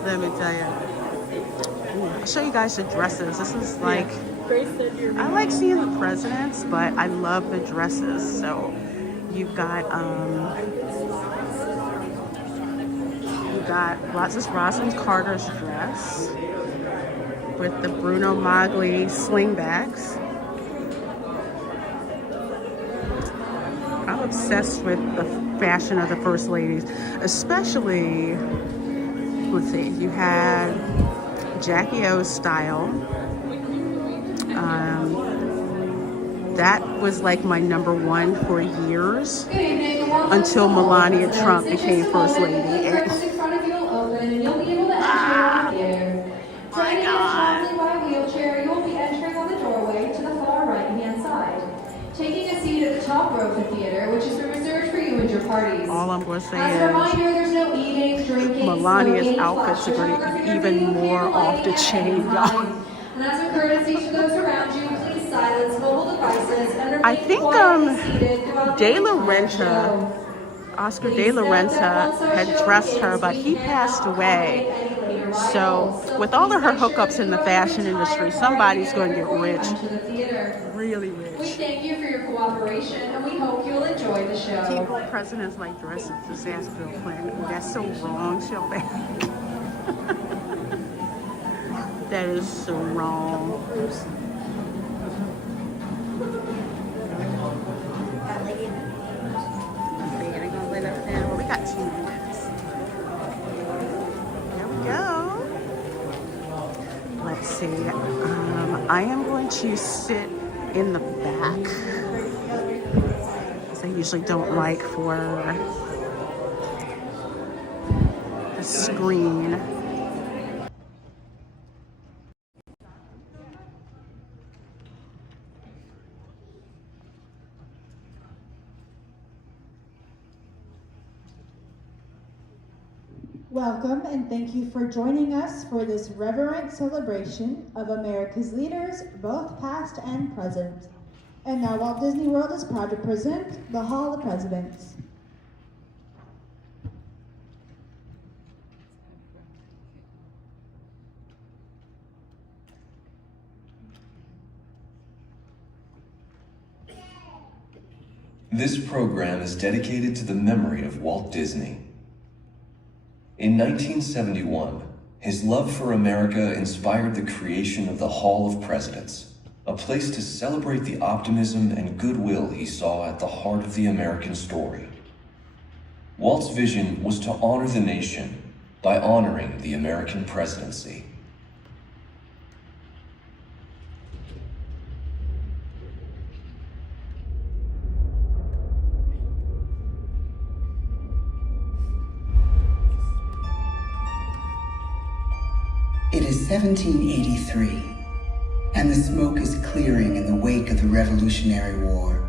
Let me tell you. I'll show you guys the dresses. This is like, I like seeing the presidents, but I love the dresses. So you've got this is Rosalind Carter's dress with the Bruno Magli slingbacks. I'm obsessed with the fashion of the first ladies, especially, let's see, you had Jackie O's style. That was like my number one for years until Melania Trump became first lady. My God. By wheelchair, you will be entering on the doorway to the far right-hand side. Taking a seat at the top row of the theater, which has been reserved for you and your parties. All I'm going to say As a reminder, there's no eating, drinking, Melania's smoking, outfits are going to flash be trips, even more off the chain, y'all. And as a courtesy to those around you, please silence mobile devices and remain I think quietly seated throughout the De La entire Renta, show. Oscar De La Renta had dressed her, but he passed away. So with all of her hookups in the fashion industry, somebody's going to get rich, really We rich. thank you for your cooperation and we hope you'll enjoy the show. People, presidents like dresses. Just ask Bill Clinton. That's so wrong, Shelby. That is so wrong. They're gonna let us down. Well, we got 2 minutes. There we go. Let's see. I am going to sit in the back, because I usually don't like for screen. Welcome and thank you for joining us for this reverent celebration of America's leaders, both past and present. And now Walt Disney World is proud to present the Hall of Presidents. This program is dedicated to the memory of Walt Disney. In 1971, his love for America inspired the creation of the Hall of Presidents, a place to celebrate the optimism and goodwill he saw at the heart of the American story. Walt's vision was to honor the nation by honoring the American presidency. It is 1783, and the smoke is clearing in the wake of the Revolutionary War.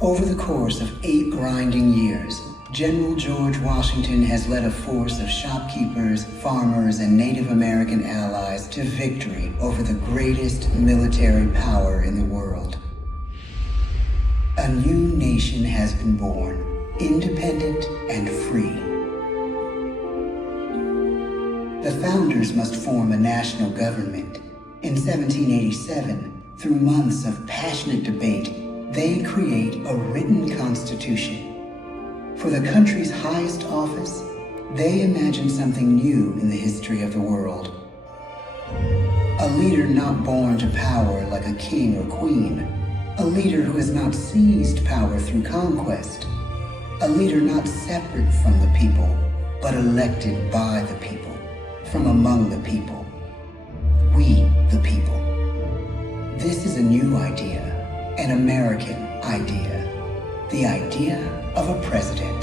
Over the course of 8 grinding years, General George Washington has led a force of shopkeepers, farmers, and Native American allies to victory over the greatest military power in the world. A new nation has been born, independent and free. The founders must form a national government. In 1787, through months of passionate debate, they create a written constitution. For the country's highest office, they imagine something new in the history of the world. A leader not born to power like a king or queen. A leader who has not seized power through conquest. A leader not separate from the people, but elected by the people. From among the people. We, the people. This is a new idea, an American idea, the idea of a president.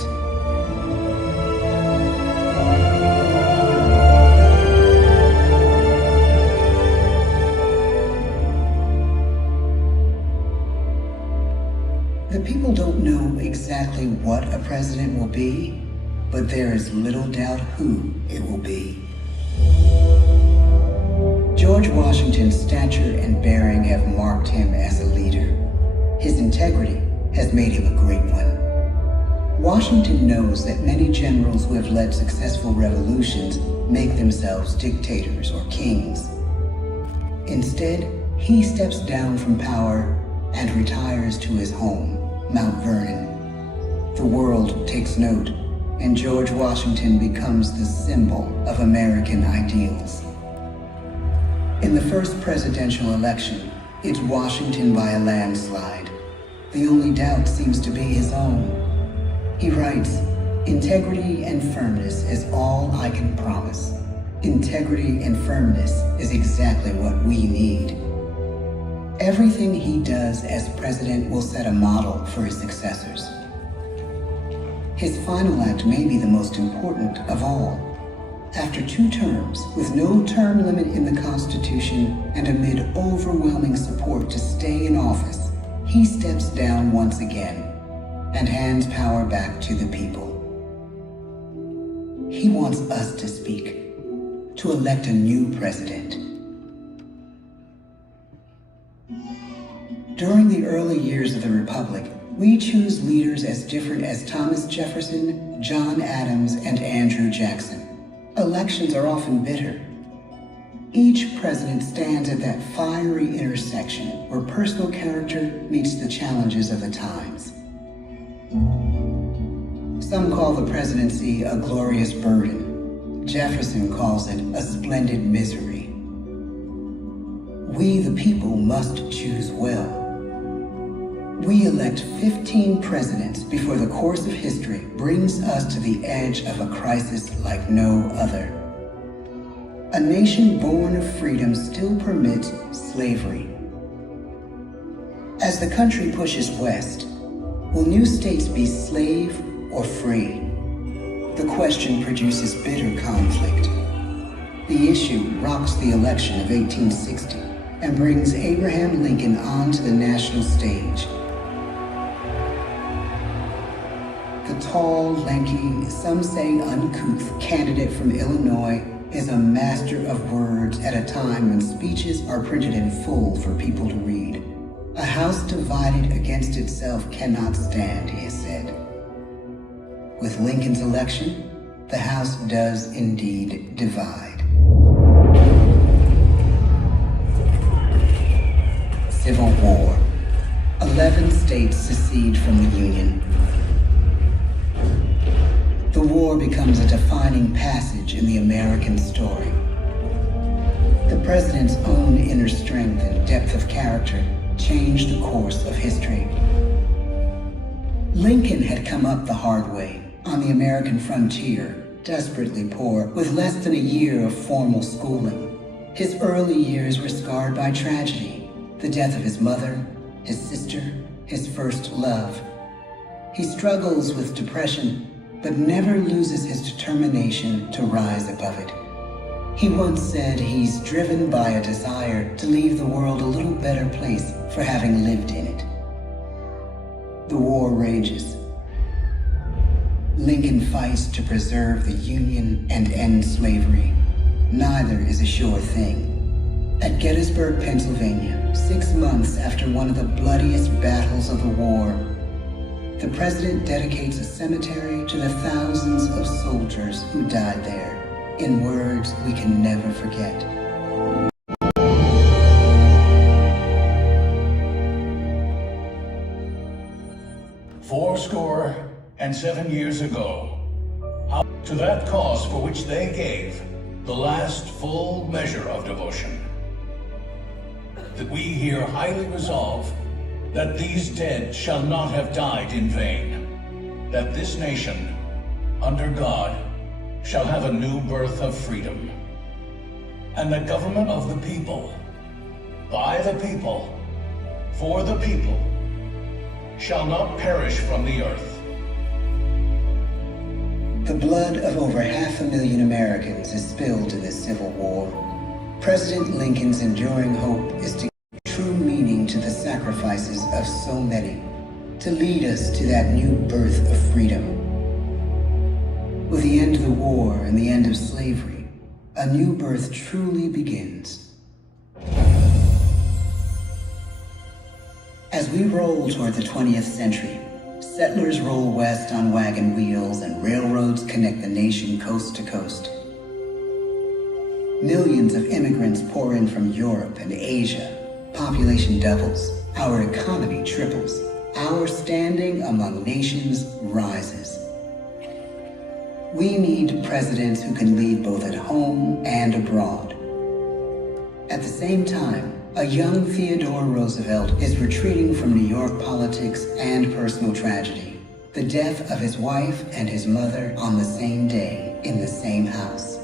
The people don't know exactly what a president will be, but there is little doubt who it will be. George Washington's stature and bearing have marked him as a leader. His integrity has made him a great one. Washington knows that many generals who have led successful revolutions make themselves dictators or kings. Instead, he steps down from power and retires to his home, Mount Vernon. The world takes note, and George Washington becomes the symbol of American ideals. In the first presidential election, it's Washington by a landslide. The only doubt seems to be his own. He writes, "Integrity and firmness is all I can promise. Integrity and firmness is exactly what we need." Everything he does as president will set a model for his successors. His final act may be the most important of all. After 2 terms, with no term limit in the Constitution and amid overwhelming support to stay in office, he steps down once again and hands power back to the people. He wants us to speak, to elect a new president. During the early years of the Republic, we choose leaders as different as Thomas Jefferson, John Adams, and Andrew Jackson. Elections are often bitter. Each president stands at that fiery intersection where personal character meets the challenges of the times. Some call the presidency a glorious burden. Jefferson calls it a splendid misery. We, the people, must choose well. We elect 15 presidents before the course of history brings us to the edge of a crisis like no other. A nation born of freedom still permits slavery. As the country pushes west, will new states be slave or free? the question produces bitter conflict. The issue rocks the election of 1860 and brings Abraham Lincoln onto the national stage. The tall, lanky, some say uncouth candidate from Illinois is a master of words at a time when speeches are printed in full for people to read. A house divided against itself cannot stand, he has said. With Lincoln's election, the House does indeed divide. Civil War. 11 states secede from the Union. The war becomes a defining passage in the American story. The president's own inner strength and depth of character changed the course of history. Lincoln had come up the hard way on the American frontier, desperately poor, with less than a year of formal schooling. His early years were scarred by tragedy, the death of his mother, his sister, his first love. He struggles with depression, but never loses his determination to rise above it. He once said he's driven by a desire to leave the world a little better place for having lived in it. The war rages. Lincoln fights to preserve the Union and end slavery. Neither is a sure thing. At Gettysburg, Pennsylvania, 6 months after one of the bloodiest battles of the war, the president dedicates a cemetery to the thousands of soldiers who died there, in words we can never forget. "47 years ago, how to that cause for which they gave the last full measure of devotion, that we here highly resolve that these dead shall not have died in vain, that this nation, under God, shall have a new birth of freedom, and the government of the people, by the people, for the people, shall not perish from the earth." The blood of over 500,000 Americans is spilled in this Civil War. President Lincoln's enduring hope is to give true meaning to the sacrifices of so many, to lead us to that new birth of freedom. With the end of the war and the end of slavery, a new birth truly begins. As we roll toward the 20th century, settlers roll west on wagon wheels and railroads connect the nation coast to coast. Millions of immigrants pour in from Europe and Asia. Population doubles. Our economy triples. Our standing among nations rises. We need presidents who can lead both at home and abroad. At the same time, a young Theodore Roosevelt is retreating from New York politics and personal tragedy. The death of his wife and his mother on the same day in the same house.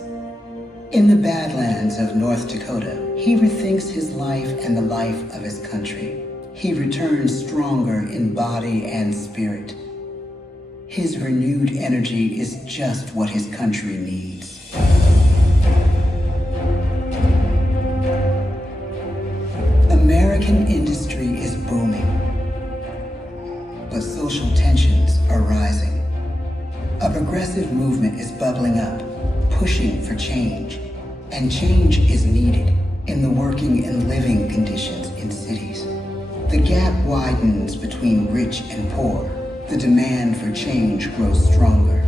In the Badlands of North Dakota, he rethinks his life and the life of his country. He returns stronger in body and spirit. His renewed energy is just what his country needs. American industry is booming, but social tensions are rising. A progressive movement is bubbling up, pushing for change, and change is needed in the working and living conditions in cities. The gap widens between rich and poor. The demand for change grows stronger.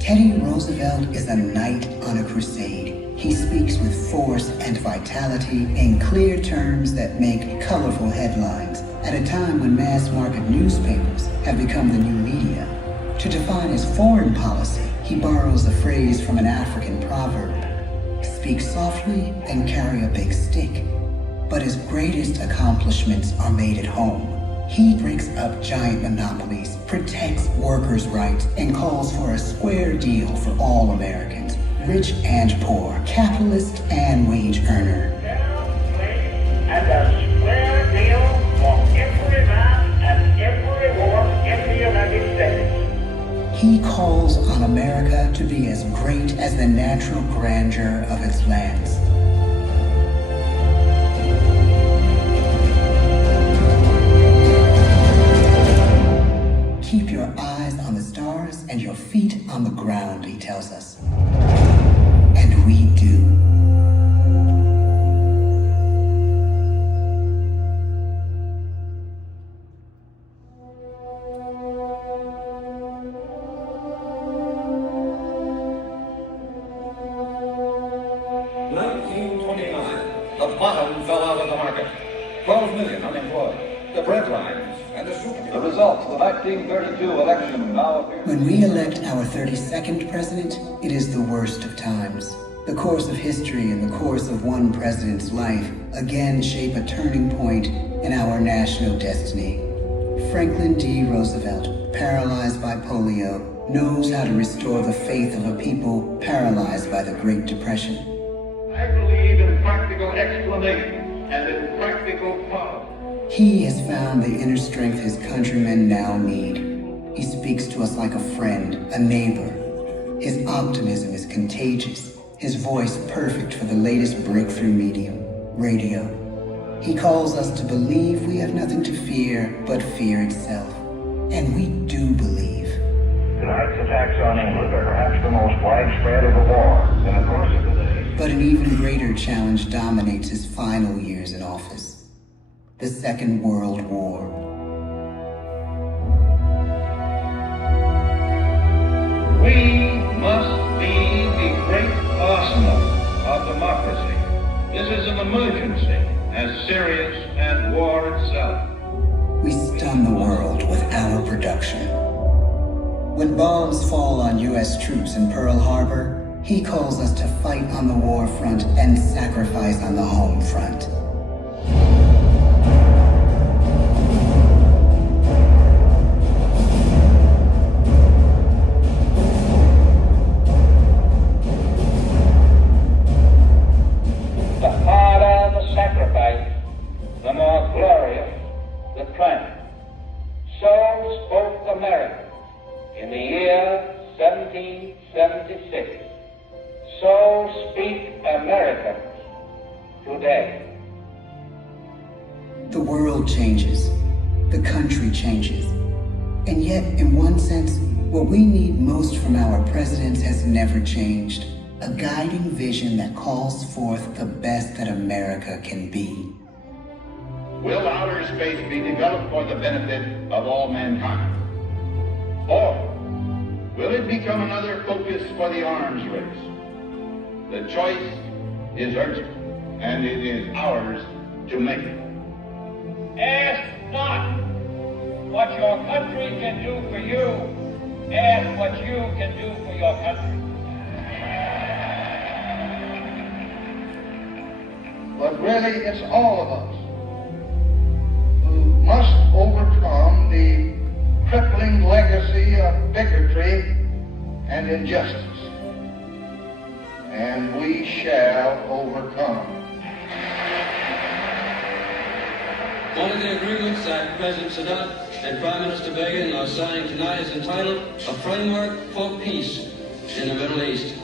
Teddy Roosevelt is a knight on a crusade. He speaks with force and vitality in clear terms that make colorful headlines at a time when mass-market newspapers have become the new media. To define his foreign policy, he borrows a phrase from an African proverb: "Speak softly and carry a big stick." But his greatest accomplishments are made at home. He breaks up giant monopolies, protects workers' rights, and calls for a square deal for all Americans, rich and poor, capitalist and wage earner. And a square deal for every man and every woman in the United States. He calls on America to be as great as the natural grandeur of its lands. Keep your eyes on the stars and your feet on the ground, he tells us. And we do. The bottom fell out of the market. 12 million unemployed. The breadlines and the super. The results of the 1932 election now appear. When we elect our 32nd president, it is the worst of times. The course of history and the course of one president's life again shape a turning point in our national destiny. Franklin D. Roosevelt, paralyzed by polio, knows how to restore the faith of a people paralyzed by the Great Depression. I believe in practical explanation and in practical power. He has found the inner strength his countrymen now need. He speaks to us like a friend, a neighbor. His optimism is contagious, his voice perfect for the latest breakthrough medium, radio. He calls us to believe we have nothing to fear but fear itself. And we do believe. Tonight's attacks on England are perhaps the most widespread of the war in the course of the day. But an even greater challenge dominates his final years in office. The Second World War. We must be the great arsenal of democracy. This is an emergency as serious as war itself. We stun the world with our production. When bombs fall on U.S. troops in Pearl Harbor, he calls us to fight on the war front and sacrifice on the home front. The harder the sacrifice, the more glorious the triumph. So spoke America in the year 1776. So speak Americans today. The world changes. The country changes. And yet, in one sense, what we need most from our presidents has never changed. A guiding vision that calls forth the best that America can be. Will outer space be developed for the benefit of all mankind? Or will it become another focus for the arms race? The choice is urgent, and it is ours to make it. Ask not what your country can do for you. Ask what you can do for your country. But really, it's all of us who must overcome the crippling legacy of bigotry and injustice. And we shall overcome. One of the agreements that President Sadat and Prime Minister Begin are signing tonight is entitled A Framework for Peace in the Middle East.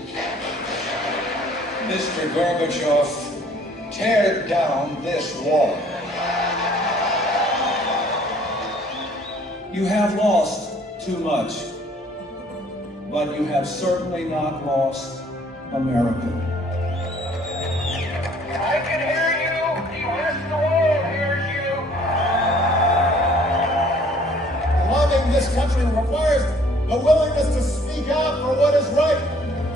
Mr. Gorbachev, tear down this wall. You have lost too much, but you have certainly not lost America. I can hear you. The rest of the world hears you. Loving this country requires a willingness to speak out for what is right,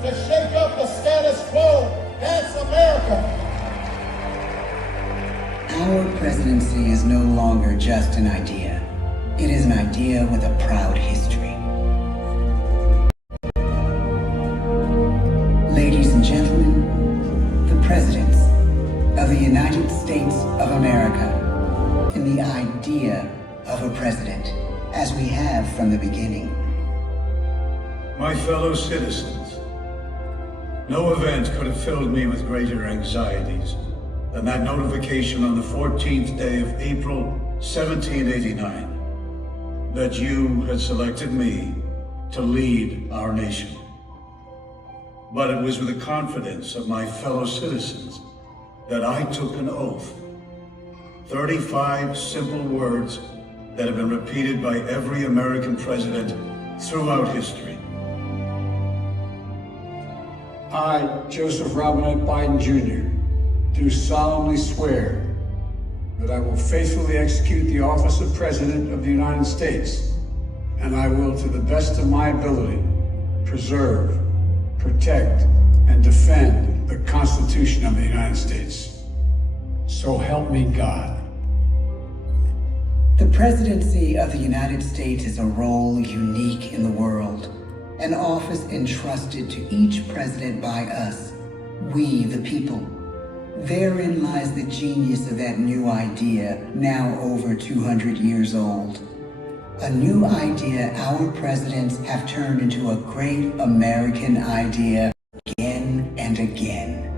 to shake up the status quo. That's America. Our presidency is no longer just an idea. It is an idea with a proud history. Ladies and gentlemen, the presidents of the United States of America, and the idea of a president, as we have from the beginning. My fellow citizens, no event could have filled me with greater anxieties than that notification on the 14th day of April, 1789, that you had selected me to lead our nation. But it was with the confidence of my fellow citizens that I took an oath. 35 simple words that have been repeated by every American president throughout history. I, Joseph Robinette Biden Jr., do solemnly swear that I will faithfully execute the office of President of the United States, and I will, to the best of my ability, preserve, protect, and defend the Constitution of the United States. So help me God. The presidency of the United States is a role unique in the world, an office entrusted to each president by us, we the people. Therein lies the genius of that new idea, now over 200 years old. A new idea our presidents have turned into a great American idea again and again.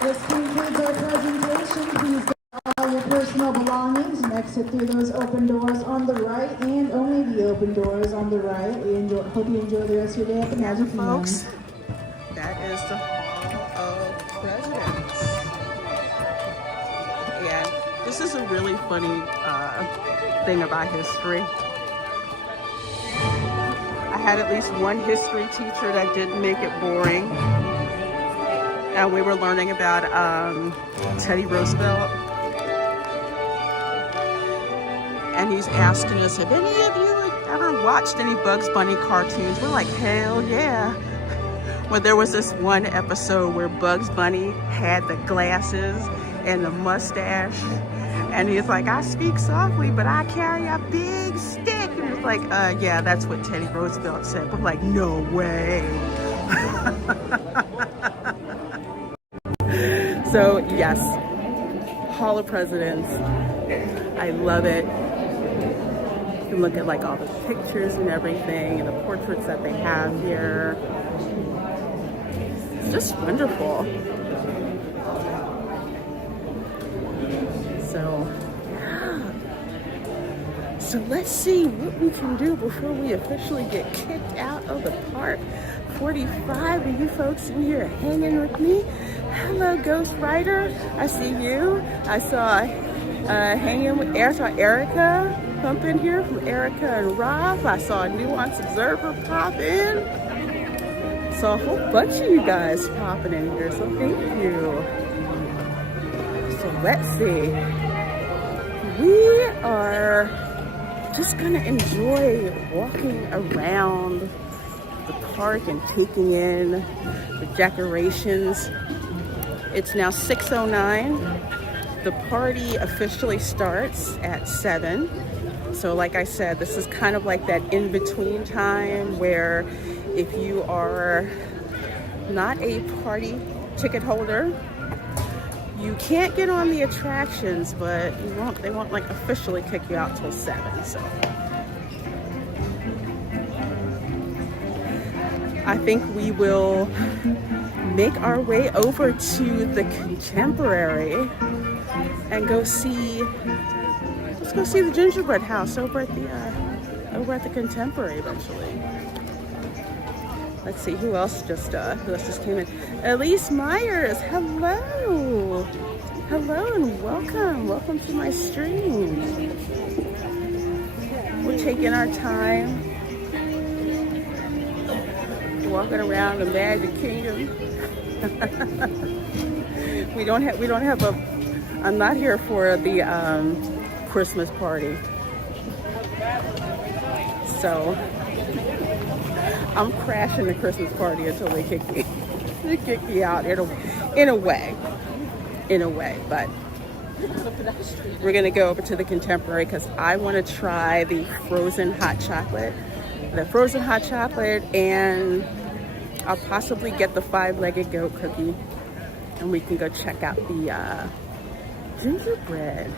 This concludes our presentation. Please get all your personal belongings and exit through those open doors on the right, and only the open doors on the right. Hope you enjoy the rest of your day at the Magic Kingdom. Folks, that is the Hall of Presidents. And this is a really funny thing about history. I had at least one history teacher that didn't make it boring. And we were learning about Teddy Roosevelt. And he's asking us, have any of you ever watched any Bugs Bunny cartoons? We're like, hell yeah. Well, there was this one episode where Bugs Bunny had the glasses and the mustache. And he's like, I speak softly, but I carry a big stick. And it's like, yeah, that's what Teddy Roosevelt said. I'm like, no way. So yes, Hall of Presidents, I love it. You can look at like all the pictures and everything and the portraits that they have here. It's just wonderful. So yeah. So let's see what we can do before we officially get kicked out of the park. 45 of you folks in here hanging with me. Hello, Ghost Rider. I see you. I saw hanging with Erica pump in here from Erica and Rob. I saw a Nuance Observer pop in. Saw a whole bunch of you guys popping in here, so thank you. So let's see. We are just gonna enjoy walking around the park and taking in the decorations. It's now 6:09. The party officially starts at 7. So like I said, this is kind of like that in-between time where if you are not a party ticket holder, you can't get on the attractions, but they won't like officially kick you out till 7. So I think we will make our way over to the Contemporary and let's go see the gingerbread house over at the Contemporary eventually. Let's see who else just came in. Elise Myers, hello and welcome to my stream. We're taking our time walking around the Magic Kingdom. we don't have I'm not here for the Christmas party, so I'm crashing the Christmas party until they kick me out in a way, but we're gonna go over to the Contemporary because I want to try the frozen hot chocolate the frozen hot chocolate, and I'll possibly get the 5-legged goat cookie, and we can go check out the gingerbread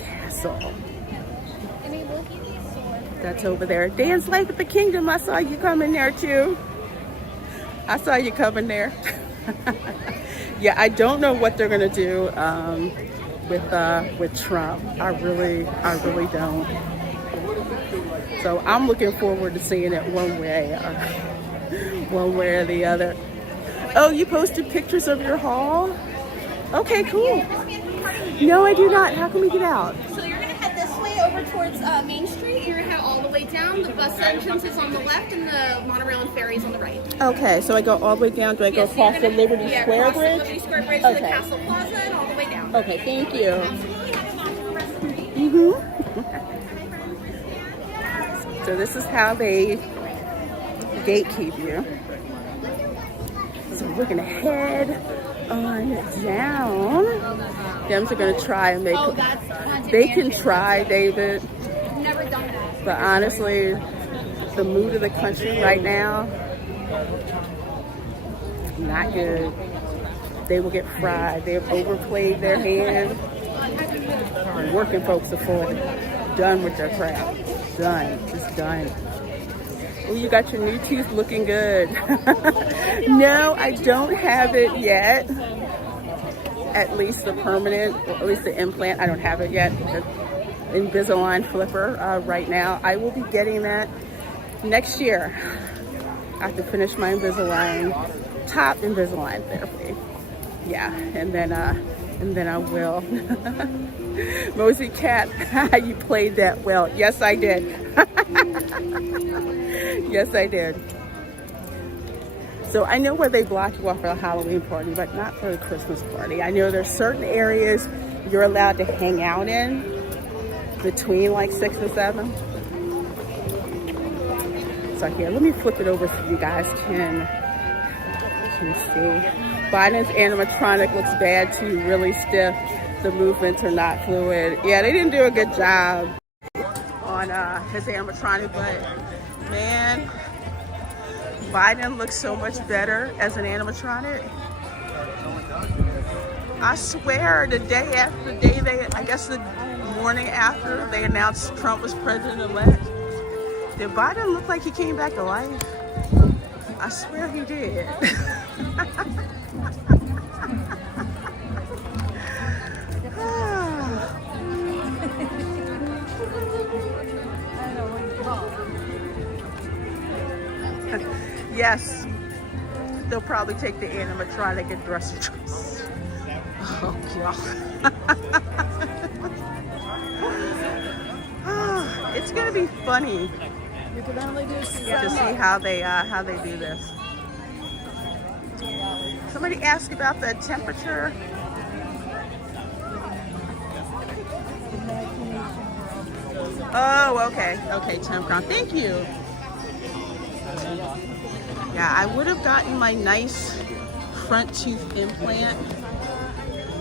castle. That's over there. Dance Life at the Kingdom. I saw you coming there too. I saw you coming there. Yeah, I don't know what they're gonna do with Trump. I really don't. So I'm looking forward to seeing it one way or the other. Oh, you posted pictures of your haul? Okay, cool. No, I do not. How can we get out? So you're gonna head this way over towards Main Street. You're gonna head all the way down. The bus entrance is on the left, and the monorail and ferry is on the right. Okay, so I go all the way down. Do I go across the Liberty Square across Bridge? the Liberty Square Bridge to the Castle Plaza and all the way down. Okay, thank you. So this is how they gatekeep you. So we're gonna head on down. Dems are gonna try and make. They can try, David. Never done that. But honestly, the mood of the country right now, not good. They will get fried. They have overplayed their hand. Working folks are fully done with their crap. Done. Just done. Oh, you got your new teeth looking good. No, I don't have it yet. At least the permanent, or at least the implant, I don't have it yet. The Invisalign flipper right now. I will be getting that next year. I have to finish my Invisalign, top Invisalign therapy. Yeah, and then I will. Mosey Cat, you played that well. Yes, I did. Yes, I did. So I know where they block you off for a Halloween party, but not for a Christmas party. I know there's certain areas you're allowed to hang out in between like 6 and 7. So here, let me flip it over so you guys can see. Biden's animatronic looks bad too, really stiff. The movements are not fluid. Yeah, they didn't do a good job on his animatronic, but man, Biden looks so much better as an animatronic. I swear, the morning after they announced Trump was president-elect, did Biden look like he came back to life? I swear he did. Yes, they'll probably take the animatronic and dress it. Oh, God. It's gonna be funny to see how they do this. Somebody asked about the temperature. Oh, okay. Okay, temp ground. Thank you. Yeah, I would have gotten my nice front tooth implant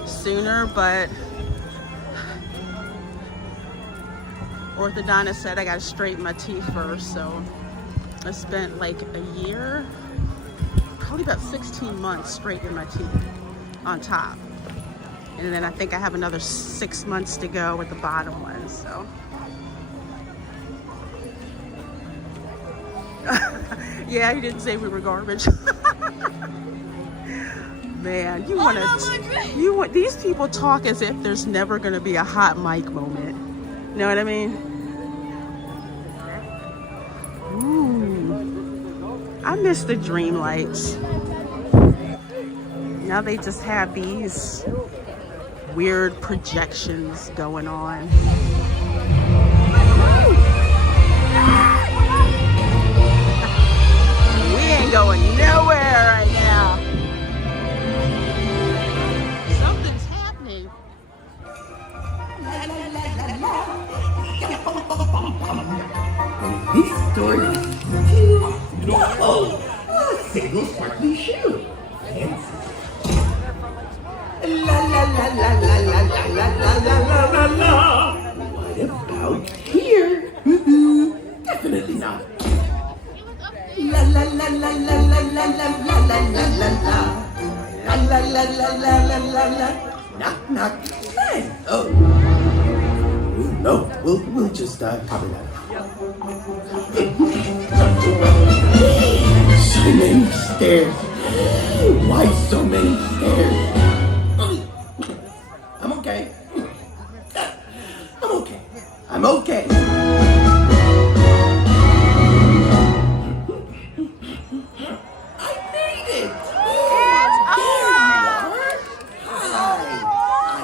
sooner, but orthodontist said I gotta straighten my teeth first, so I spent like a year, probably about 16 months straightening my teeth on top. And then I think I have another 6 months to go with the bottom ones, so. Yeah, he didn't say we were garbage. Man, these people talk as if there's never gonna be a hot mic moment. You know what I mean? Ooh, I miss the dream lights. Now they just have these weird projections going on. Going nowhere right now. Something's happening. This story is no single sparkly shoe. La la la la la la la la la la la la. What about here? Definitely not. la la la la la la la la la la. La la la la la la la la. Knock knock. Hey. Oh. No, we'll just copy that. So many stairs. Why so many stairs? I'm okay. I'm okay. I made it. There you are. Hi,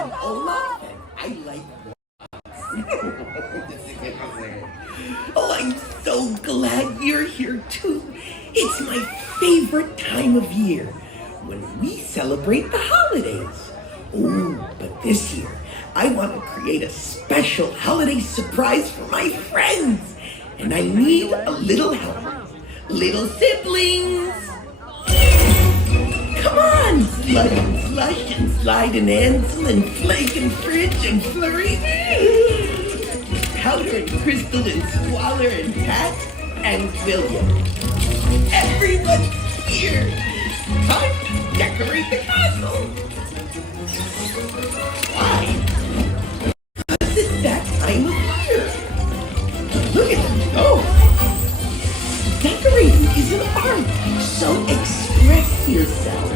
I'm Olaf, and I like Oh, I'm so glad you're here too. It's my favorite time of year when we celebrate the holidays. Oh, but this year I want to create a special holiday surprise for my friends, and I need a little help. Little siblings! Come on, slide and slush and slide and Ansel and flake and fridge and flurry. Powder and crystal and squalor and pat and William. Everyone's here. Time to decorate the castle. Why? Because it's that time of year. Look at them go. Decorating is an art, so express yourself.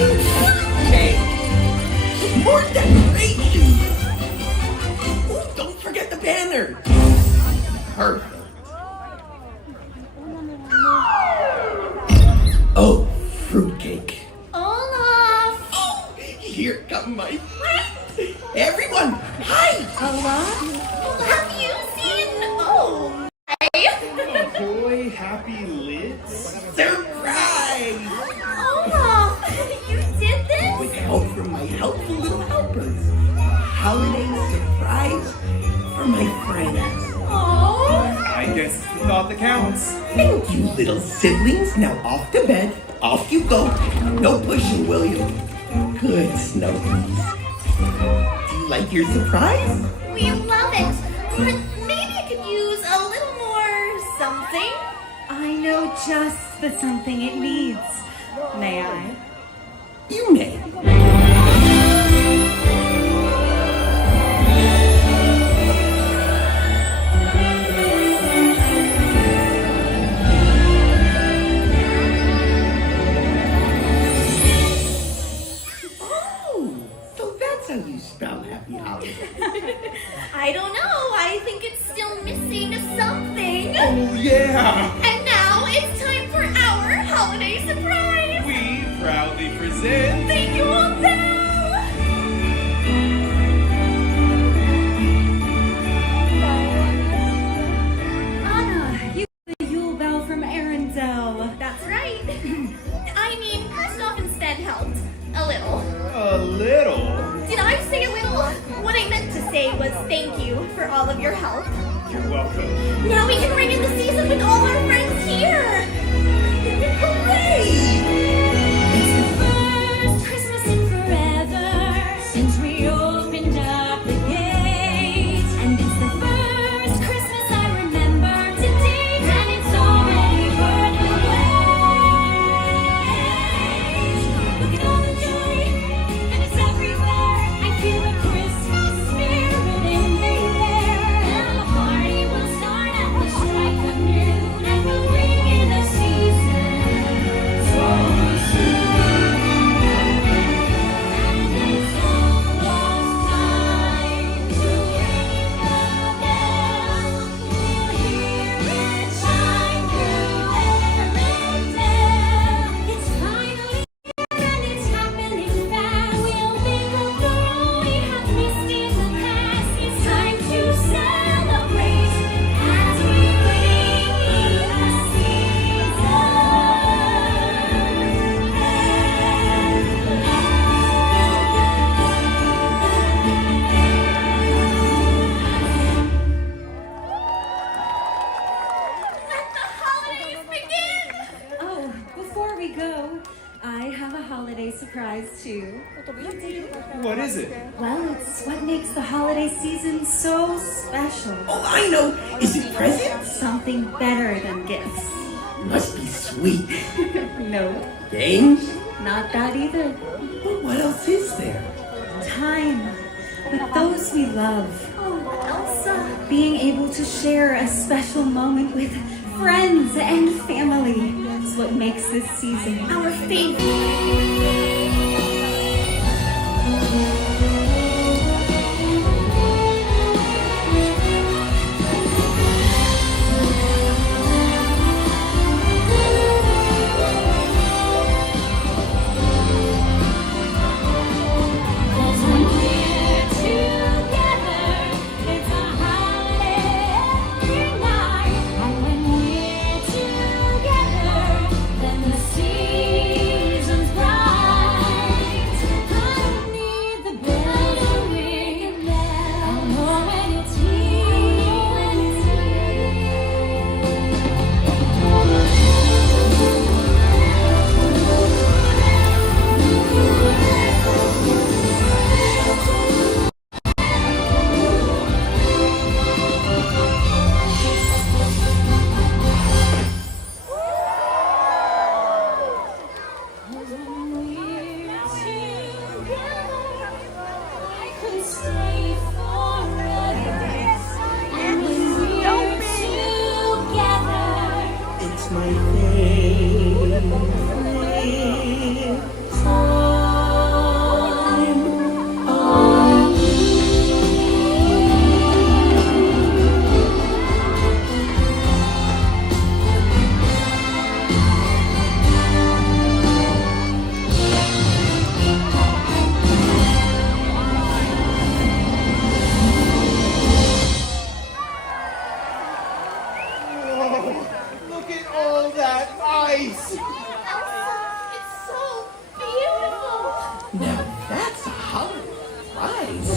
Okay. More decorations. Oh, don't forget the banner. Perfect. Oh, fruitcake. Olaf! Oh, here come my friends. Everyone, hi. Olaf? Have you seen... Oh, Ahoy, happy lids. Surprise! Olaf, you did this? With help from my helpful little helpers. Holiday surprise for my friends. Oh. I guess it's the thought that counts. Thank you, little siblings. Now off to bed. Off you go. No pushing, William. Good, Snowies. Do you like your surprise? We love it, but maybe it could use a little more something. I know just the something it needs. May I? You may. How you spell happy holidays? I don't know. I think it's still missing something. Oh, yeah. And now it's time for our holiday surprise. We proudly present... The Yule Bell! Anna, you the Yule Bell from Arendelle. That's right. I mean, Kristoff instead helped. A little. A little? Did I say a little? What I meant to say was thank you for all of your help. You're welcome. Now we can ring in the season with all our friends here. Hooray! It's the first Christmas in forever since we opened up the gate. And it's the first Christmas I remember to date. And it's already worth the wait. Look at all the joy, and it's everywhere. I feel the Christmas spirit in the air. And the party will start at the strike of noon. And we'll ring in the season so soon. And it's almost time to ring the bell. We'll hear it chime through Arendelle. It's finally and it's happening fast. We'll make up for all we have missed in the past. It's time to celebrate as we ring in the season. Let the holidays begin! Oh, before we go, I have a holiday surprise too. What is it? Well, it's what makes the holiday season so special. Oh, I know. Is it presents? Something better than gifts. Must be sweet. No, Games? not that either. But what else is there? Time with those we love. Oh, Elsa. Being able to share a special moment with friends and family is what makes this season our favorite. Look at all that ice! It's so beautiful. Now that's a holiday prize.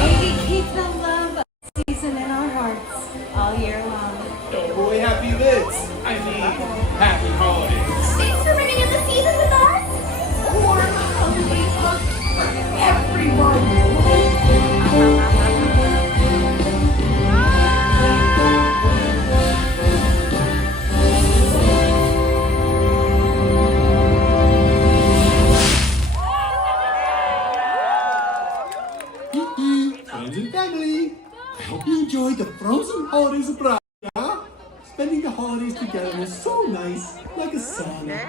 May we keep the love of the season in our hearts all year long. Oh boy, happy lids! I mean, happy holidays! Thanks for bringing in the season with us. Warm holiday hugs for everyone. Friends and family, I hope you enjoyed the frozen holidays abroad. Yeah? Spending the holidays together was so nice, like a sauna.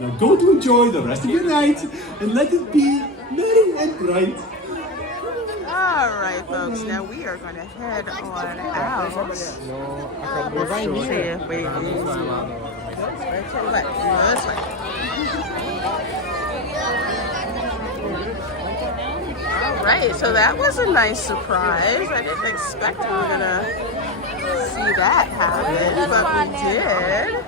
Now go to enjoy the rest of your night and let it be merry and bright. All right, folks. Now we are going to head on out. Let's see if we can. This way. All right, so that was a nice surprise. I didn't expect we were gonna see that happen, but we did.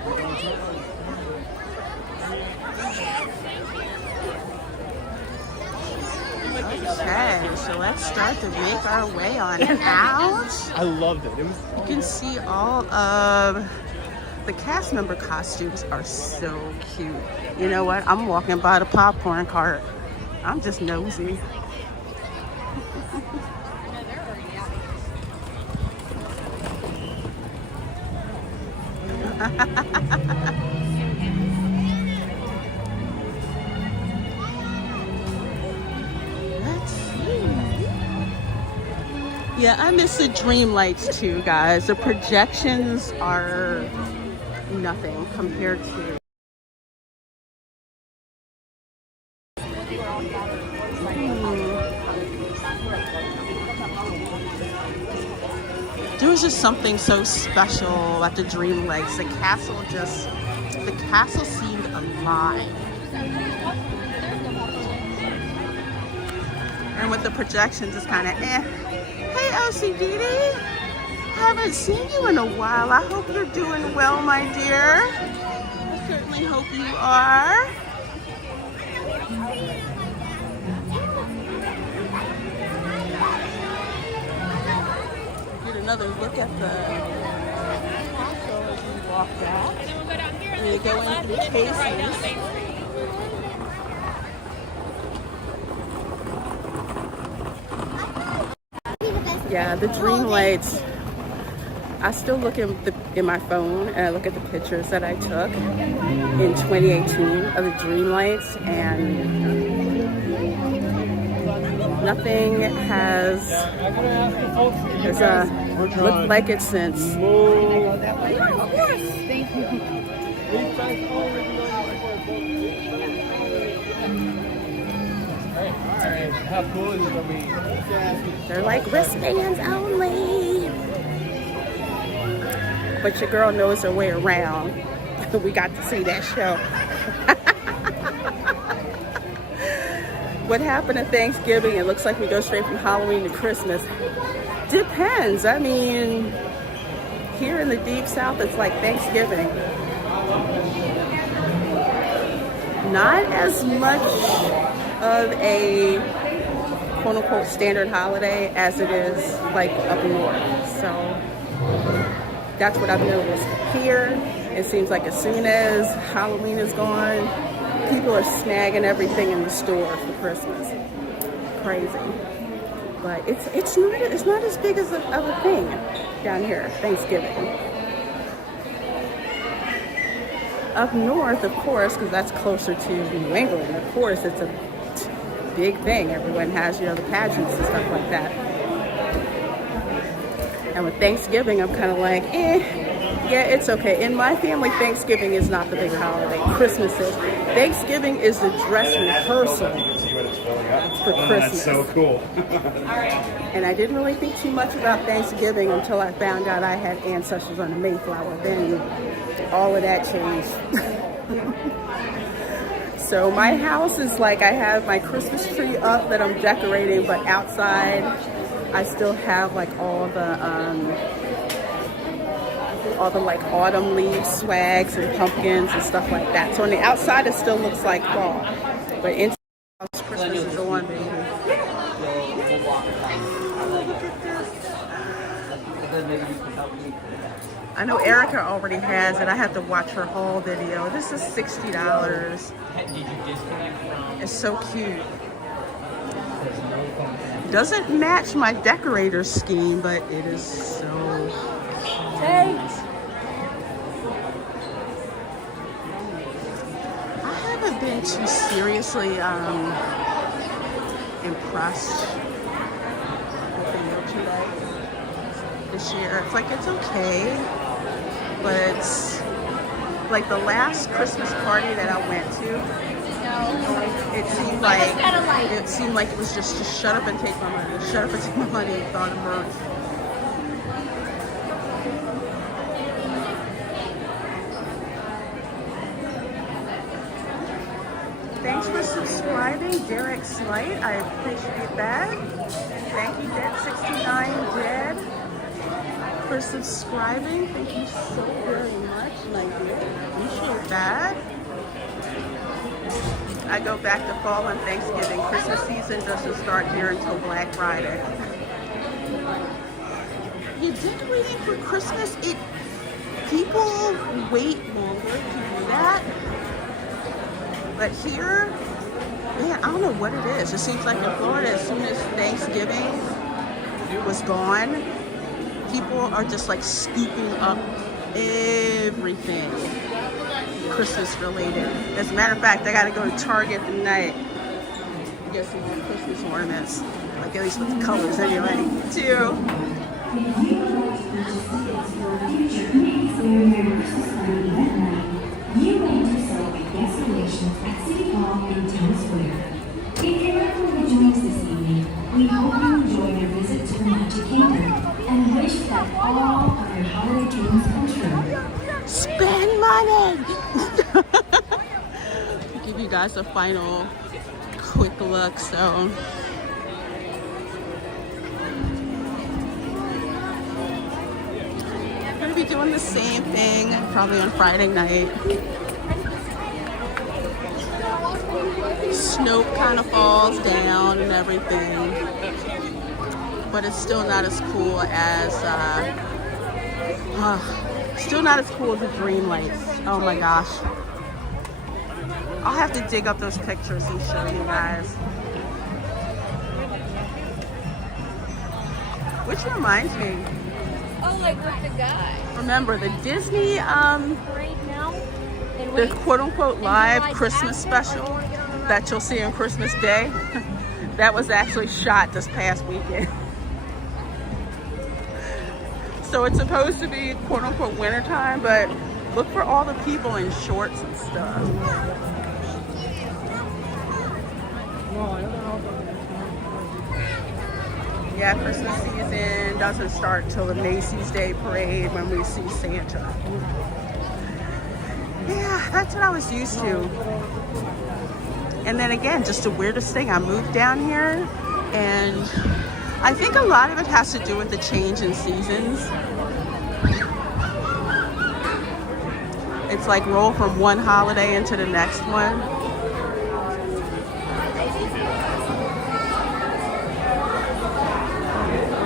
Okay, so let's start to make our way on out. I loved it. You can see all of the cast member costumes are so cute. You know what? I'm walking by the popcorn cart. I'm just nosy. Let's see. Yeah, I miss the dream lights too, guys. The projections are nothing compared to there was just something so special at the dream lights. The castle seemed alive. And with the projections, it's kind of eh. Hey, LCDD, haven't seen you in a while. I hope you're doing well, my dear. I certainly hope you are. Get another look at the castle as we walk back. We go into the cases. Yeah, the dream lights. I still look in my phone and I look at the pictures that I took in 2018 of the dream lights, and nothing has looked like it since. Of course. Thank you. Alright, how cool is it gonna be? They're like wristbands only. But your girl knows her way around. We got to see that show. What happened at Thanksgiving? It looks like we go straight from Halloween to Christmas. Depends. I mean, here in the deep south, it's like Thanksgiving. Not as much of a quote-unquote standard holiday as it is like up north. So that's what I've noticed. Here, it seems like as soon as Halloween is gone, people are snagging everything in the store for Christmas. Crazy. But it's not as big as of a thing down here, Thanksgiving. Up north, of course, because that's closer to New England, of course, it's a big thing. Everyone has, the pageants and stuff like that. And with Thanksgiving, I'm kind of like, yeah, it's okay. In my family, Thanksgiving is not the big holiday. Christmas is. Thanksgiving is the dress rehearsal for Christmas. That's so cool. And I didn't really think too much about Thanksgiving until I found out I had ancestors on the Mayflower. Then all of that changed. So my house is like, I have my Christmas tree up that I'm decorating, but outside I still have like all the like autumn leaf swags and pumpkins and stuff like that. So on the outside it still looks like fall, but inside Christmas is on, baby. I know Erica already has it. I have to watch her haul video. This is $60. It's so cute. Doesn't match my decorator scheme, but it is so cute. I haven't been too seriously impressed with the Yochi light this year. It's like, it's okay, but it's like the last Christmas party that I went to, it seemed like it was just shut up and take my money, shut up and take my money, and thought of Verge. Thanks for subscribing, Derek Slight. I appreciate that. Thank you, Dead69 Dead, for subscribing. Thank you so very much, my dear. Appreciate that. I go back to fall and Thanksgiving. Christmas season doesn't start here until Black Friday. You're decorating for Christmas. People wait longer to do that. But here, man, I don't know what it is. It seems like in Florida, as soon as Thanksgiving was gone, people are just like scooping up everything Christmas related. As a matter of fact, I gotta go to Target tonight to get some more Christmas ornaments. Like at least with the colors anyway, too. You want to celebrate guest relations at City Hall in Town Square. If you're able to join us this evening, we hope you enjoy your visit to the Magic Kingdom and wish that all of your holiday dreams come true. Spend money! I'll give you guys a final quick look, so. I'm gonna be doing the same thing probably on Friday night. Snow kind of falls down and everything, but it's still not as cool as the dream lights. Oh my gosh. I'll have to dig up those pictures and show you guys. Which reminds me, Oh, like with the guy. Remember the Disney, Right now. the quote-unquote live Christmas special that you'll see on Christmas Day, that was actually shot this past weekend. So it's supposed to be quote-unquote wintertime, but look for all the people in shorts and stuff. Yeah, Christmas season doesn't start till the Macy's Day Parade when we see Santa. Yeah, that's what I was used to. And then again, just the weirdest thing, I moved down here, and I think a lot of it has to do with the change in seasons. It's like roll from one holiday into the next one.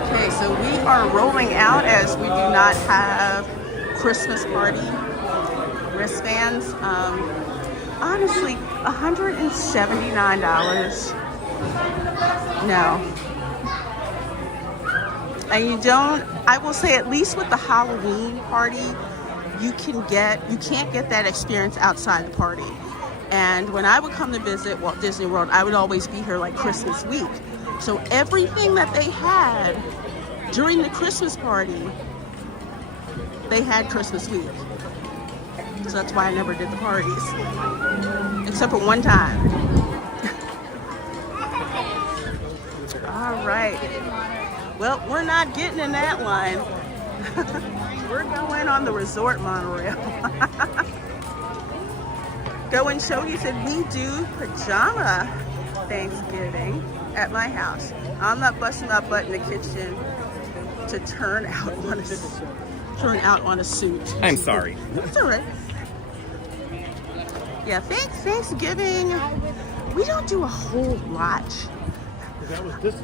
Okay, so we are rolling out as we do not have Christmas party wristbands. Honestly, $179. No. And you don't, I will say, at least with the Halloween party, you can't get that experience outside the party. And when I would come to visit Walt Disney World, I would always be here like Christmas week. So everything that they had during the Christmas party, they had Christmas week. So that's why I never did the parties, except for one time. All right. Well, we're not getting in that line. We're going on the resort monorail. Go and show you said we do pajama Thanksgiving at my house. I'm not busting my butt in the kitchen to turn out on a suit. I'm sorry. It's all right. Yeah, Thanksgiving, we don't do a whole lot.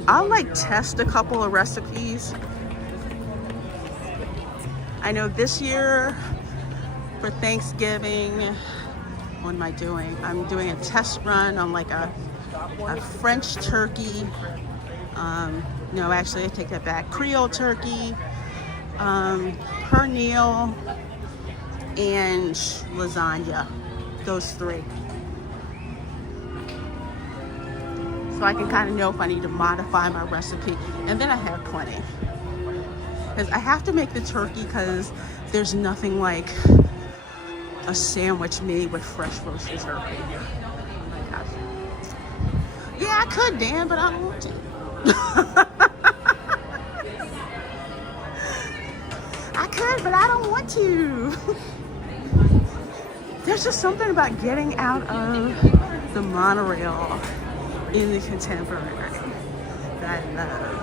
I'll like test a couple of recipes. I know this year for Thanksgiving, what am I doing? I'm doing a test run on like a French turkey. No, actually I take that back. Creole turkey, pernil, and lasagna. Those three. So I can kind of know if I need to modify my recipe. And then I have plenty. Because I have to make the turkey because there's nothing like a sandwich made with fresh roasted turkey. Oh my gosh. Yeah, I could, Dan, but I don't want to. I could, but I don't want to. There's just something about getting out of the monorail in the contemporary that I love.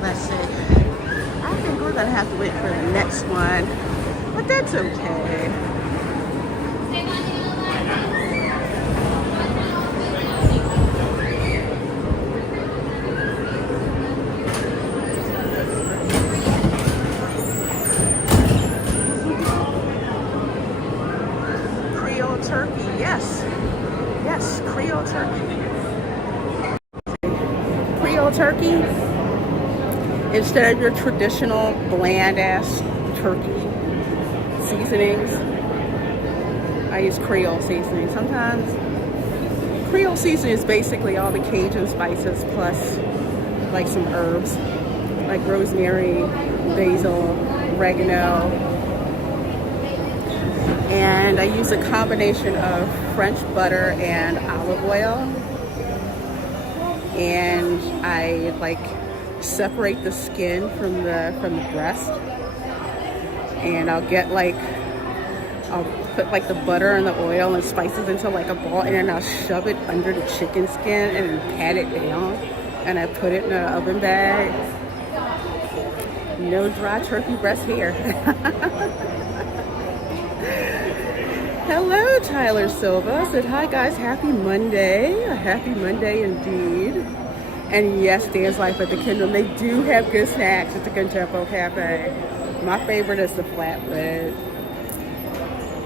Let's see. I think we're gonna have to wait for the next one, but that's okay. Turkey, instead of your traditional bland ass turkey seasonings, I use Creole seasoning. Sometimes Creole seasoning is basically all the Cajun spices plus like some herbs like rosemary, basil, oregano, and I use a combination of French butter and olive oil. And I like separate the skin from the breast, and I'll put like the butter and the oil and spices into like a ball, and then I'll shove it under the chicken skin and then pat it down, and I put it in an oven bag. No dry turkey breast here. Hello, Tyler Silva said, hi guys, happy Monday. A happy Monday indeed. And yes, Dan's Life at the Kingdom, they do have good snacks at the Contempo Cafe. My favorite is the flatbread.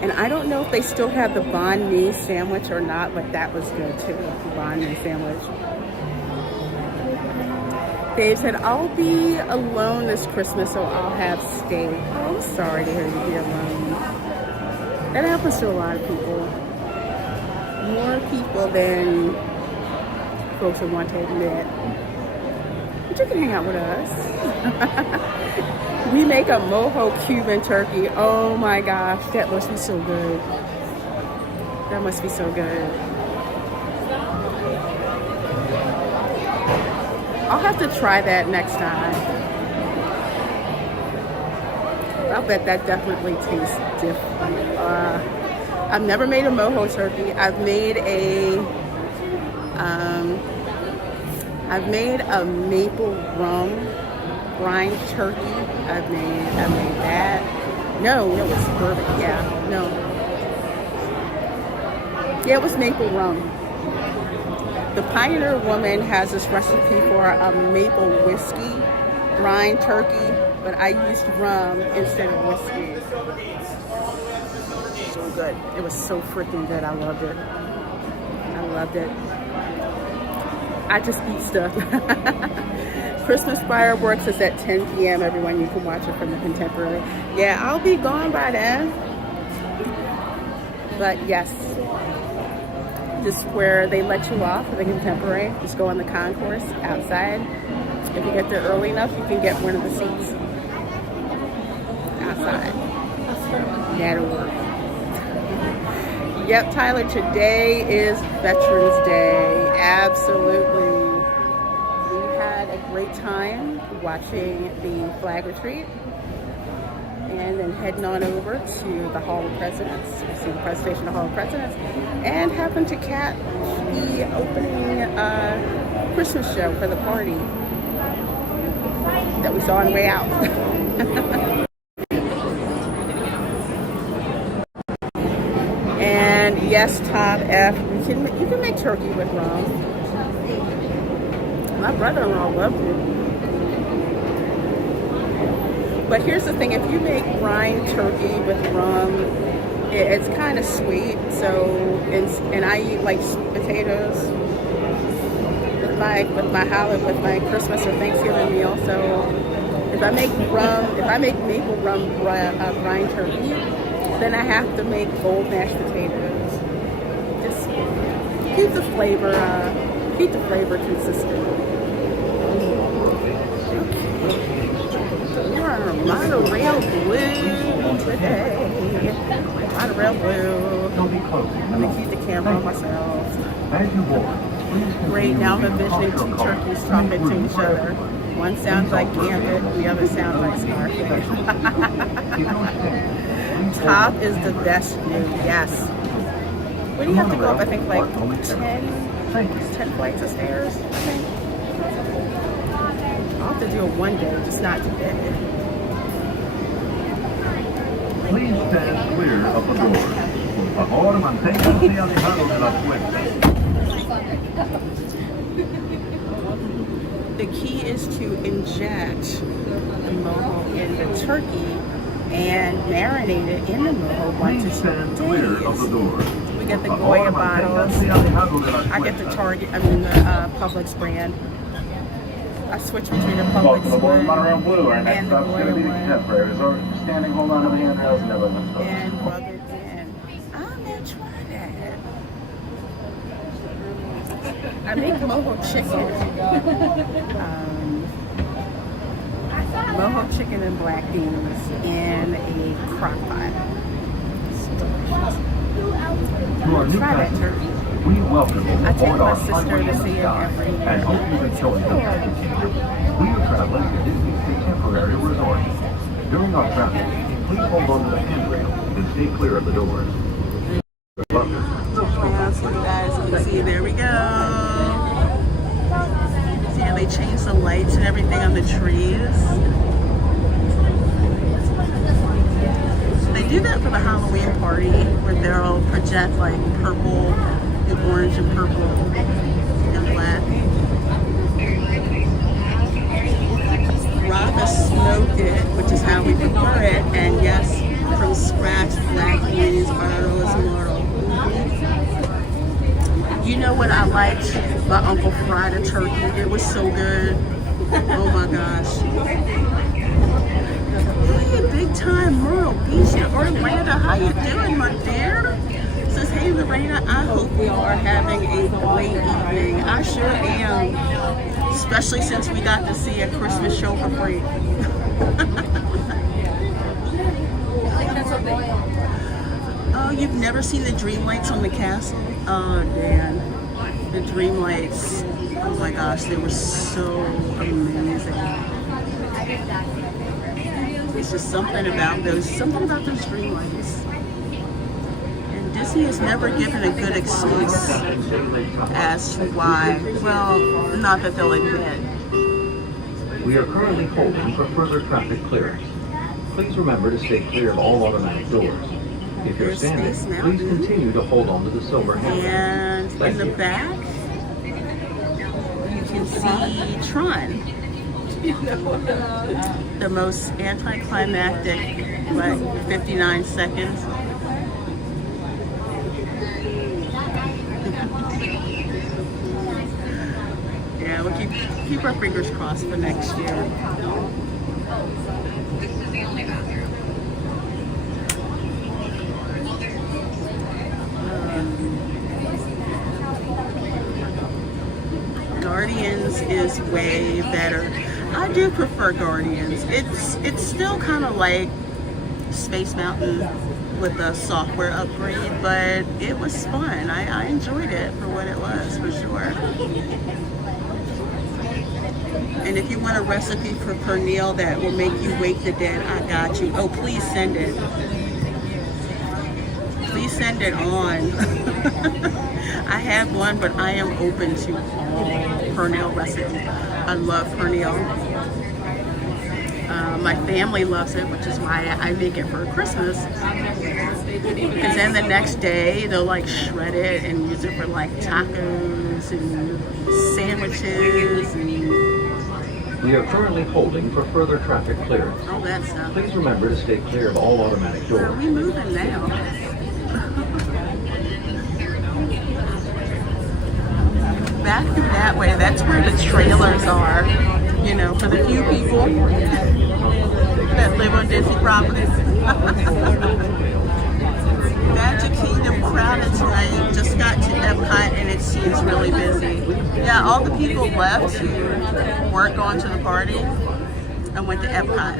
And I don't know if they still have the banh mi sandwich or not, but that was good too, the banh mi sandwich. Dave said, I'll be alone this Christmas, so I'll have steak. Oh, I'm sorry to hear you be alone. That happens to a lot of people. More people than folks would want to admit. But you can hang out with us. We make a mojo Cuban turkey. Oh my gosh, that must be so good. That must be so good. I'll have to try that next time. I'll bet that definitely tastes different. I've never made a mojo turkey. I've made a maple rum brine turkey. I've made that. No, it was bourbon. Yeah, no. Yeah, it was maple rum. The Pioneer Woman has this recipe for a maple whiskey brine turkey, but I used rum instead of whiskey. So good. It was so freaking good. I loved it. I loved it. I just eat stuff. Christmas fireworks is at 10 p.m. Everyone, you can watch it from the Contemporary. Yeah, I'll be gone by then. But yes, just where they let you off for the Contemporary, just go on the concourse outside. If you get there early enough, you can get one of the seats outside. That'll work. Yep, Tyler, today is Veterans Day. Absolutely. We had a great time watching the flag retreat and then heading on over to the Hall of Presidents to see the presentation of the Hall of Presidents and happened to catch the opening Christmas show for the party that we saw on the way out. And yes, Top F, you can make turkey with rum. My brother-in-law loved it. But here's the thing, if you make brine turkey with rum, it's kind of sweet. So, and I eat like sweet potatoes with my Christmas or Thanksgiving meal. So if I make maple rum brine turkey, then I have to make gold mashed potatoes. Just keep the flavor consistent. We're on a monorail blue today. Monorail blue. I'm gonna keep the camera on myself. Great, now I'm envisioning two turkeys talking to each other. One sounds like Gambit, the other sounds like Scarface. Top is the best view, yes. What do you have to go up? I think like 10 flights of stairs, I think. I'll have to do it one day, just not today. Please stand clear of the door. Por favor, manténganse alejados de las puertas. The key is to inject the mojo in the turkey and marinate it in the mojo 1 to 2 days. We get the Goya bottles. I get the Publix brand. I switch between the Publix one and the Goya one. Standing, hold on to the handrails and rub it in. I'm gonna try that. I make mojo chicken. Mojo chicken and black beans in a crock pot. It's delicious. Try that turkey. We welcome you I take aboard my our sister to see it every year. and hope you've enjoyed the Magic Kingdom. We are traveling to Disney's Contemporary Resort. During our travel, please hold on to the handrail and stay clear of the doors. So you guys can see, there we go. See how they changed the lights and everything on the trees? They do that for the Halloween party where they'll project like purple and orange and purple and black. Rob has smoked it, which is how we prepare it, and yes, from scratch black beans, liked my uncle fried a turkey. It was so good. Oh my gosh. Hey, big time Myrtle Beach in Orlando. How you doing, my dear? Says, hey Lorena, I hope we are having a great evening. I sure am. Especially since we got to see a Christmas show for free. Oh, you've never seen the dream lights on the castle? Oh, Dan. The dream lights. Oh my gosh, they were so amazing. It's just something about those dream lights. And Disney has never given a good excuse as to why. Well, not that they'll admit. We are currently holding for further traffic clearance. Please remember to stay clear of all automatic doors. If you're standing, please continue to hold on to the silver handle. And in the back, you can see Tron. The most anticlimactic, like 59 seconds. Yeah, we'll keep our fingers crossed for next year. Guardians is way better. I do prefer Guardians. It's still kind of like Space Mountain with a software upgrade, but it was fun. I enjoyed it for what it was, for sure. And if you want a recipe for pernil that will make you wake the dead, I got you. Oh, please send it. Please send it on. I have one, but I am open to all pernil recipes. I love pernil. My family loves it, which is why I make it for Christmas. Because then the next day they'll like shred it and use it for like tacos and sandwiches. And we are currently holding for further traffic clearance. all that stuff. Please remember to stay clear of all automatic doors. Are we moving now? Back through that way, that's where the trailers are, you know, for the few people that live on Disney properties. Magic Kingdom crowded tonight. Just got to Epcot and it seems really busy. Yeah, all the people left who weren't going to the party and went to Epcot.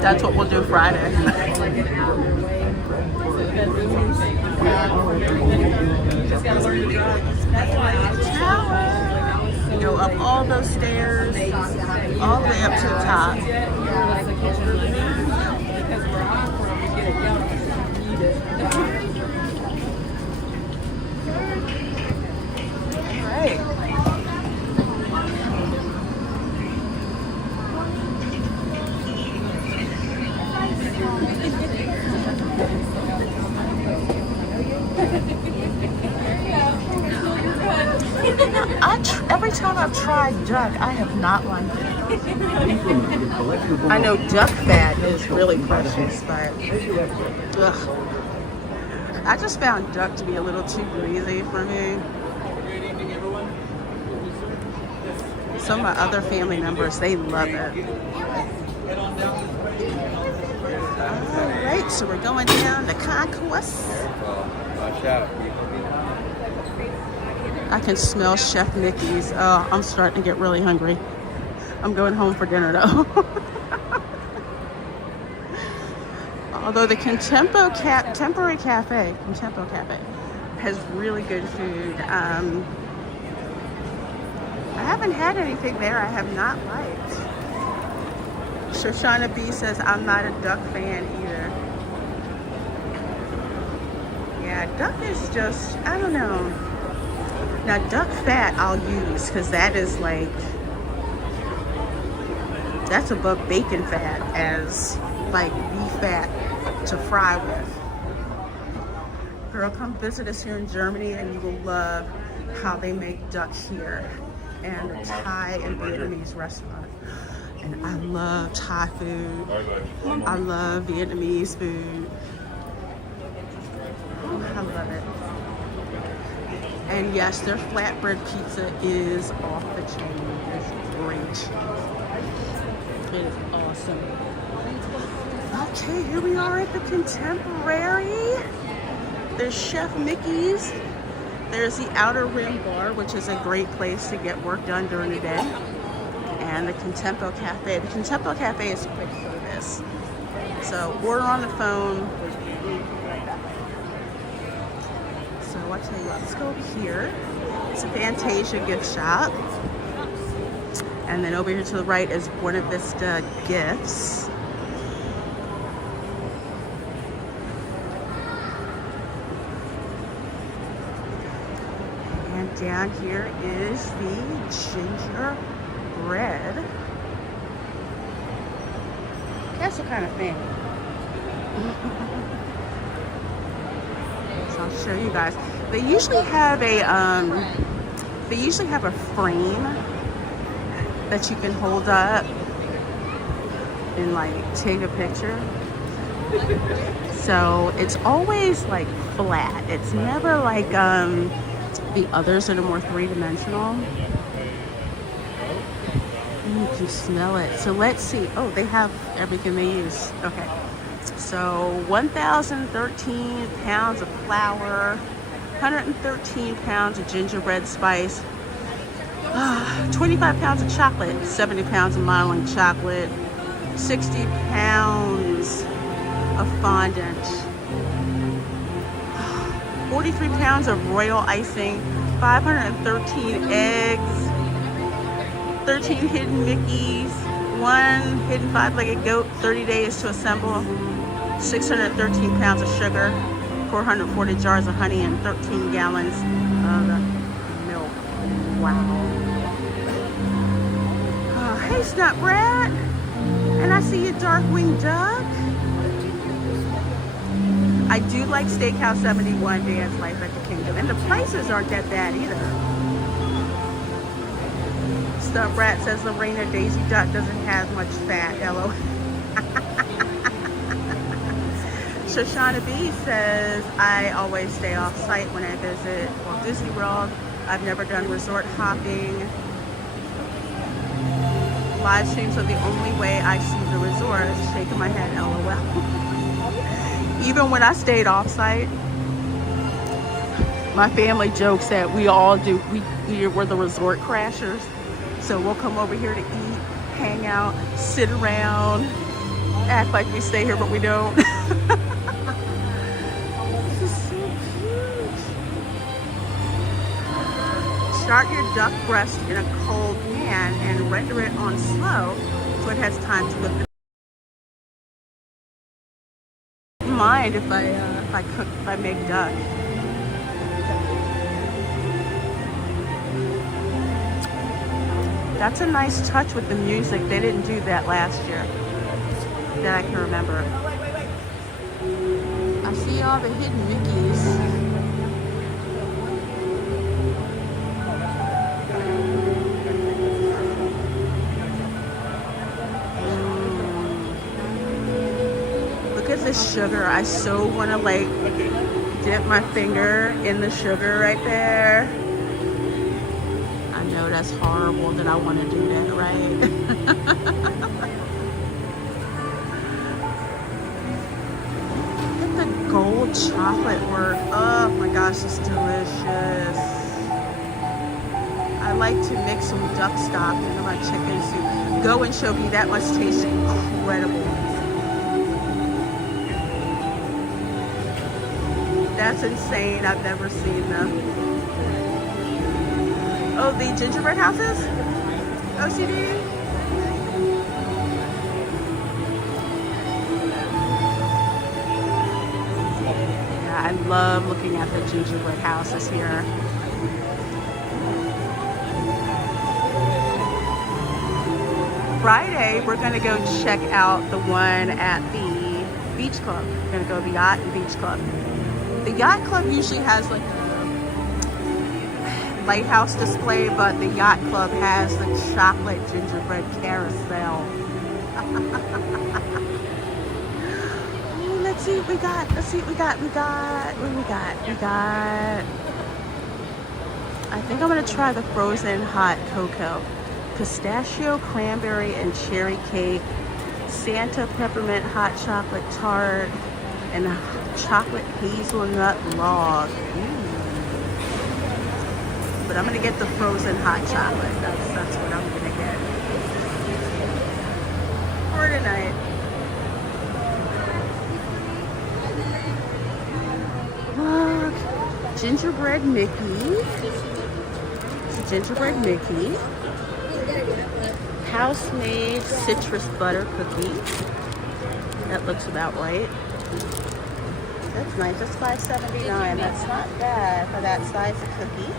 That's what we'll do Friday. Go up all those stairs, all the way up to the top. All right. Every time I've tried duck, I have not liked it. I know duck fat is really precious, but ugh. I just found duck to be a little too greasy for me. Some of my other family members, they love it. Alright, so we're going down to Concourse. I can smell Chef Mickey's. Oh, I'm starting to get really hungry. I'm going home for dinner though. Although the Contemporary Cafe has really good food. I haven't had anything there I have not liked. Shoshana B says I'm not a duck fan either. Yeah, duck is just, I don't know. Now duck fat I'll use because that is like, that's above bacon fat as like beef fat to fry with. Girl, come visit us here in Germany and you will love how they make duck here and a Thai and Vietnamese restaurant. And I love Thai food. I love Vietnamese food. I love it. And yes, their flatbread pizza is off the chain. It's great. It is awesome. Okay, here we are at the Contemporary. There's Chef Mickey's. There's the Outer Rim Bar, which is a great place to get work done during the day. And the Contempo Cafe. The Contempo Cafe is quick service. So order on the phone. So I'll tell you what, let's go over here. It's a Fantasia gift shop. And then over here to the right is Buena Vista Gifts. And down here is the gingerbread. That's the kind of thing. So I'll show you guys. They usually have a frame that you can hold up and like take a picture. So it's always like flat. It's never like the others that are more three-dimensional. You can smell it. So let's see. Oh, they have everything they use. Okay. So 1,013 pounds of flour, 113 pounds of gingerbread spice, 25 pounds of chocolate, 70 pounds of modeling chocolate, 60 pounds of fondant, 43 pounds of royal icing, 513 eggs, 13 hidden Mickeys, 1 hidden 5-legged goat, 30 days to assemble, 613 pounds of sugar, 440 jars of honey, and 13 gallons of milk. Wow. Oh, hey, Snapbrat. And I see a dark-winged duck. I do like Steakhouse 71 Dance Life at the Kingdom. And the prices aren't that bad either. Snapbrat says Lorena Daisy Duck doesn't have much fat. LOL. Shoshana B says, I always stay off site when I visit Walt Disney World. I've never done resort hopping. Live streams are the only way I see the resort. Shaking my head, LOL. Even when I stayed off site, my family jokes that we all do, we're the resort crashers. So we'll come over here to eat, hang out, sit around, act like we stay here, but we don't. Start your duck breast in a cold pan and render it on slow so it has time to lift. Don't mind if I make duck. That's a nice touch with the music. They didn't do that last year that I can remember. I see all the hidden Mickeys. Look at this sugar. I so want to like dip my finger in the sugar right there. I know that's horrible that I want to do that, right? Look at the gold chocolate work. Oh my gosh, it's delicious. I like to mix some duck stock into my chicken soup. Go and Shogi, that must taste incredible. That's insane. I've never seen them. Oh, the gingerbread houses? OCD? Yeah, I love looking at the gingerbread houses here. Friday, we're gonna go check out the one at the beach club. We're gonna go to the Yacht and Beach Club. The Yacht Club usually has like a lighthouse display, but the Yacht Club has the chocolate gingerbread carousel. Ooh, let's Let's see what we got. Let's see what we got. What do we got? I think I'm gonna try the frozen hot cocoa. Pistachio, cranberry, and cherry cake. Santa peppermint hot chocolate tart. And a chocolate hazelnut log. But I'm gonna get the frozen hot chocolate. That's what I'm gonna get for tonight. Look, gingerbread Mickey. It's a gingerbread Mickey. House-made citrus butter cookie. That looks about right. That's nice. That's $5.79. That's not bad for that size of cookie.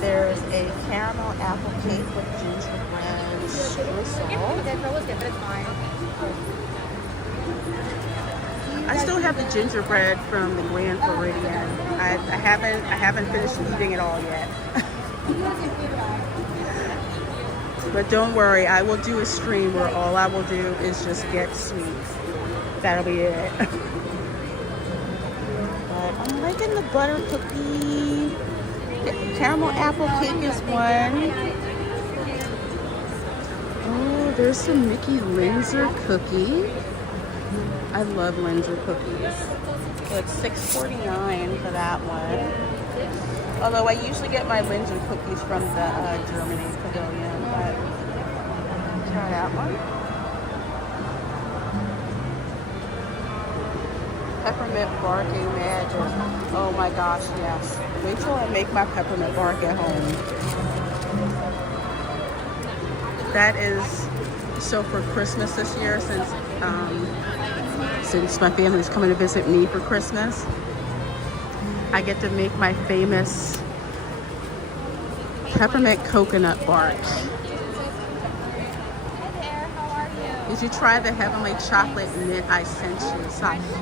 There's a caramel apple cake with gingerbread streusel. That was good, but it's fine. I still have the gingerbread from the Grand Floridian. I haven't finished eating it all yet. But don't worry, I will do a stream where all I will do is just get sweets. That'll be it. But I'm liking the butter cookie. The caramel apple cake is one. Oh, there's some Mickey Linzer cookie. I love Linzer cookies. So it's $6.49 for that one. Although I usually get my Linzer cookies from the Germany Pavilion, but try that one. Peppermint bark magic. Oh my gosh, yes. Wait till I make my peppermint bark at home. That is so for Christmas this year, since my family's coming to visit me for Christmas, I get to make my famous peppermint coconut bark. Did you try the heavenly chocolate mint I sent you?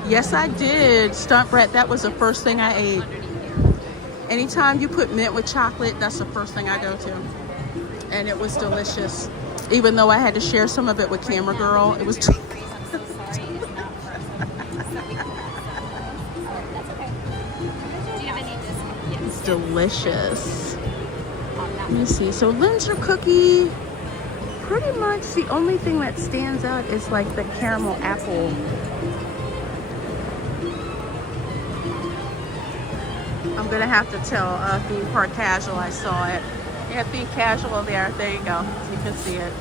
Yes, I did. Stunt Brett, that was the first thing I ate. Anytime you put mint with chocolate, that's the first thing I go to. And it was delicious. Even though I had to share some of it with Camera Girl, it was it's delicious. Let me see. So Linzer cookie. Pretty much the only thing that stands out is like the caramel apple. I'm gonna have to tell Theme Park Casual I saw it. Yeah, Theme Casual there. There you go. You can see it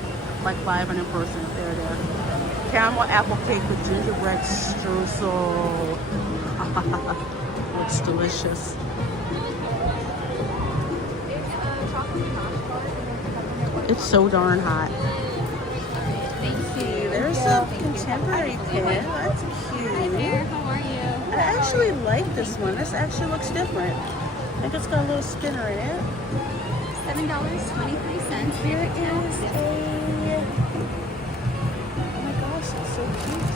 like live and in person. There it is. Caramel apple cake with gingerbread streusel. It's delicious. It's so darn hot. Thank you. There's a contemporary pin. That's cute. Hi there. How are you? I actually like this one. This actually looks different. I think it's got a little spinner in it. $7.23. Here is a... Oh my gosh, it's so cute.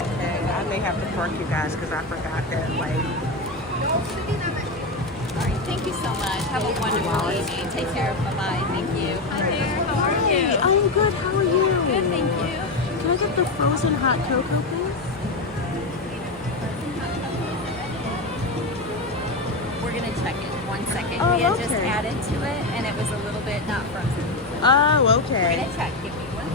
Okay, I may have to park you guys because I forgot that, like... All right, thank you so much. Have a wonderful evening. Take care. Bye-bye. Thank you. Hi there. How are you? I'm good. How are you? Good, thank you. Can I get the frozen hot cocoa, please? We're going to check it. 1 second. Oh, we had just okay. added to it, and it was a little bit not frozen. Oh, okay. We're going to check. Give me 1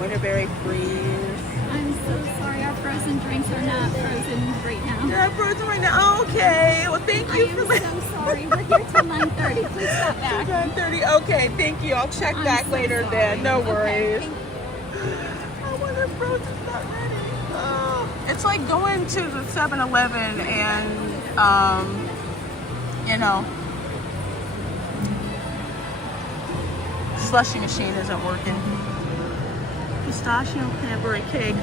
second. Winterberry freeze. I'm so sorry. Our frozen drinks are not frozen right now. They're not frozen right now. Okay. Well, thank you for that. I'm so sorry. We're here till 9:30. Please stop back. 9:30. Okay. Thank you. I'll check back later then. No worries. I wonder if frozen's not ready. Oh. It's like going to the 7-Eleven and, you know, slushy machine isn't working. Pistachio cranberry cake.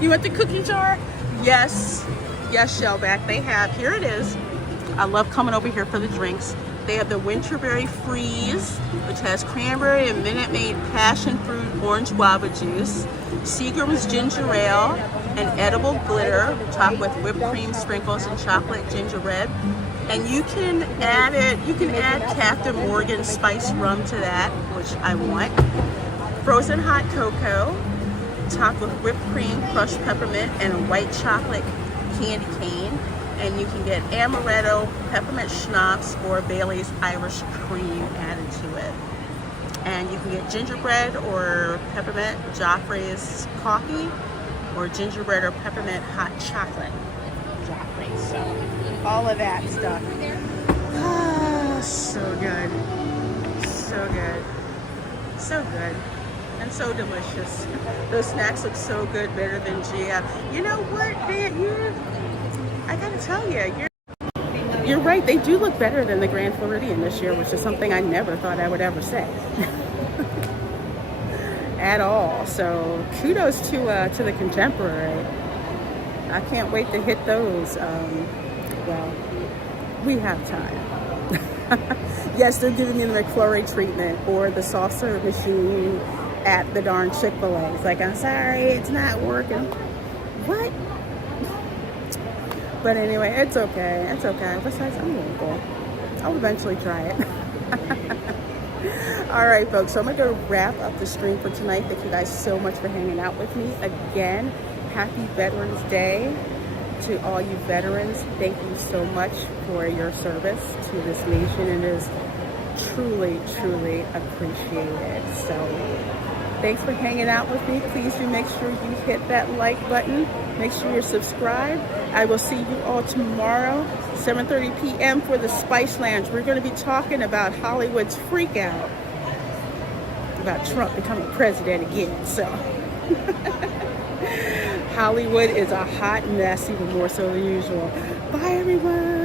You want the cookie jar? Yes. Yes, Shellback. They have. Here it is. I love coming over here for the drinks. They have the Winterberry Freeze, which has cranberry and Minute Maid passion fruit orange guava juice, Seagram's ginger ale, an edible glitter topped with whipped cream, sprinkles, and chocolate gingerbread. And you can add Captain Morgan spiced rum to that, which I want. Frozen hot cocoa, topped with whipped cream, crushed peppermint, and a white chocolate candy cane. And you can get amaretto, peppermint schnapps, or Bailey's Irish cream added to it. And you can get gingerbread or peppermint Joffrey's coffee, or gingerbread or peppermint hot chocolate Joffrey. So all of that stuff. Ah, so good. So good. So good. And so delicious. Those snacks look so good, better than GF. You know what, man? I gotta tell you, you're right. They do look better than the Grand Floridian this year, which is something I never thought I would ever say. At all. So kudos to the Contemporary. I can't wait to hit those. Well, we have time. Yes, they're giving you the McFlurry treatment or the soft serve machine at the darn Chick-fil-A. It's like, I'm sorry, it's not working. What? But anyway, it's okay. It's okay. Besides, I'm local. I'll eventually try it. All right, folks. So I'm going to wrap up the stream for tonight. Thank you guys so much for hanging out with me. Again, happy Veterans Day to all you veterans. Thank you so much for your service to this nation. It is truly, truly appreciated. So thanks for hanging out with me. Please do make sure you hit that like button. Make sure you're subscribed. I will see you all tomorrow, 7:30 p.m. for the Spice Lounge. We're going to be talking about Hollywood's freak out about Trump becoming president again. So Hollywood is a hot mess, even more so than usual. Bye, everyone.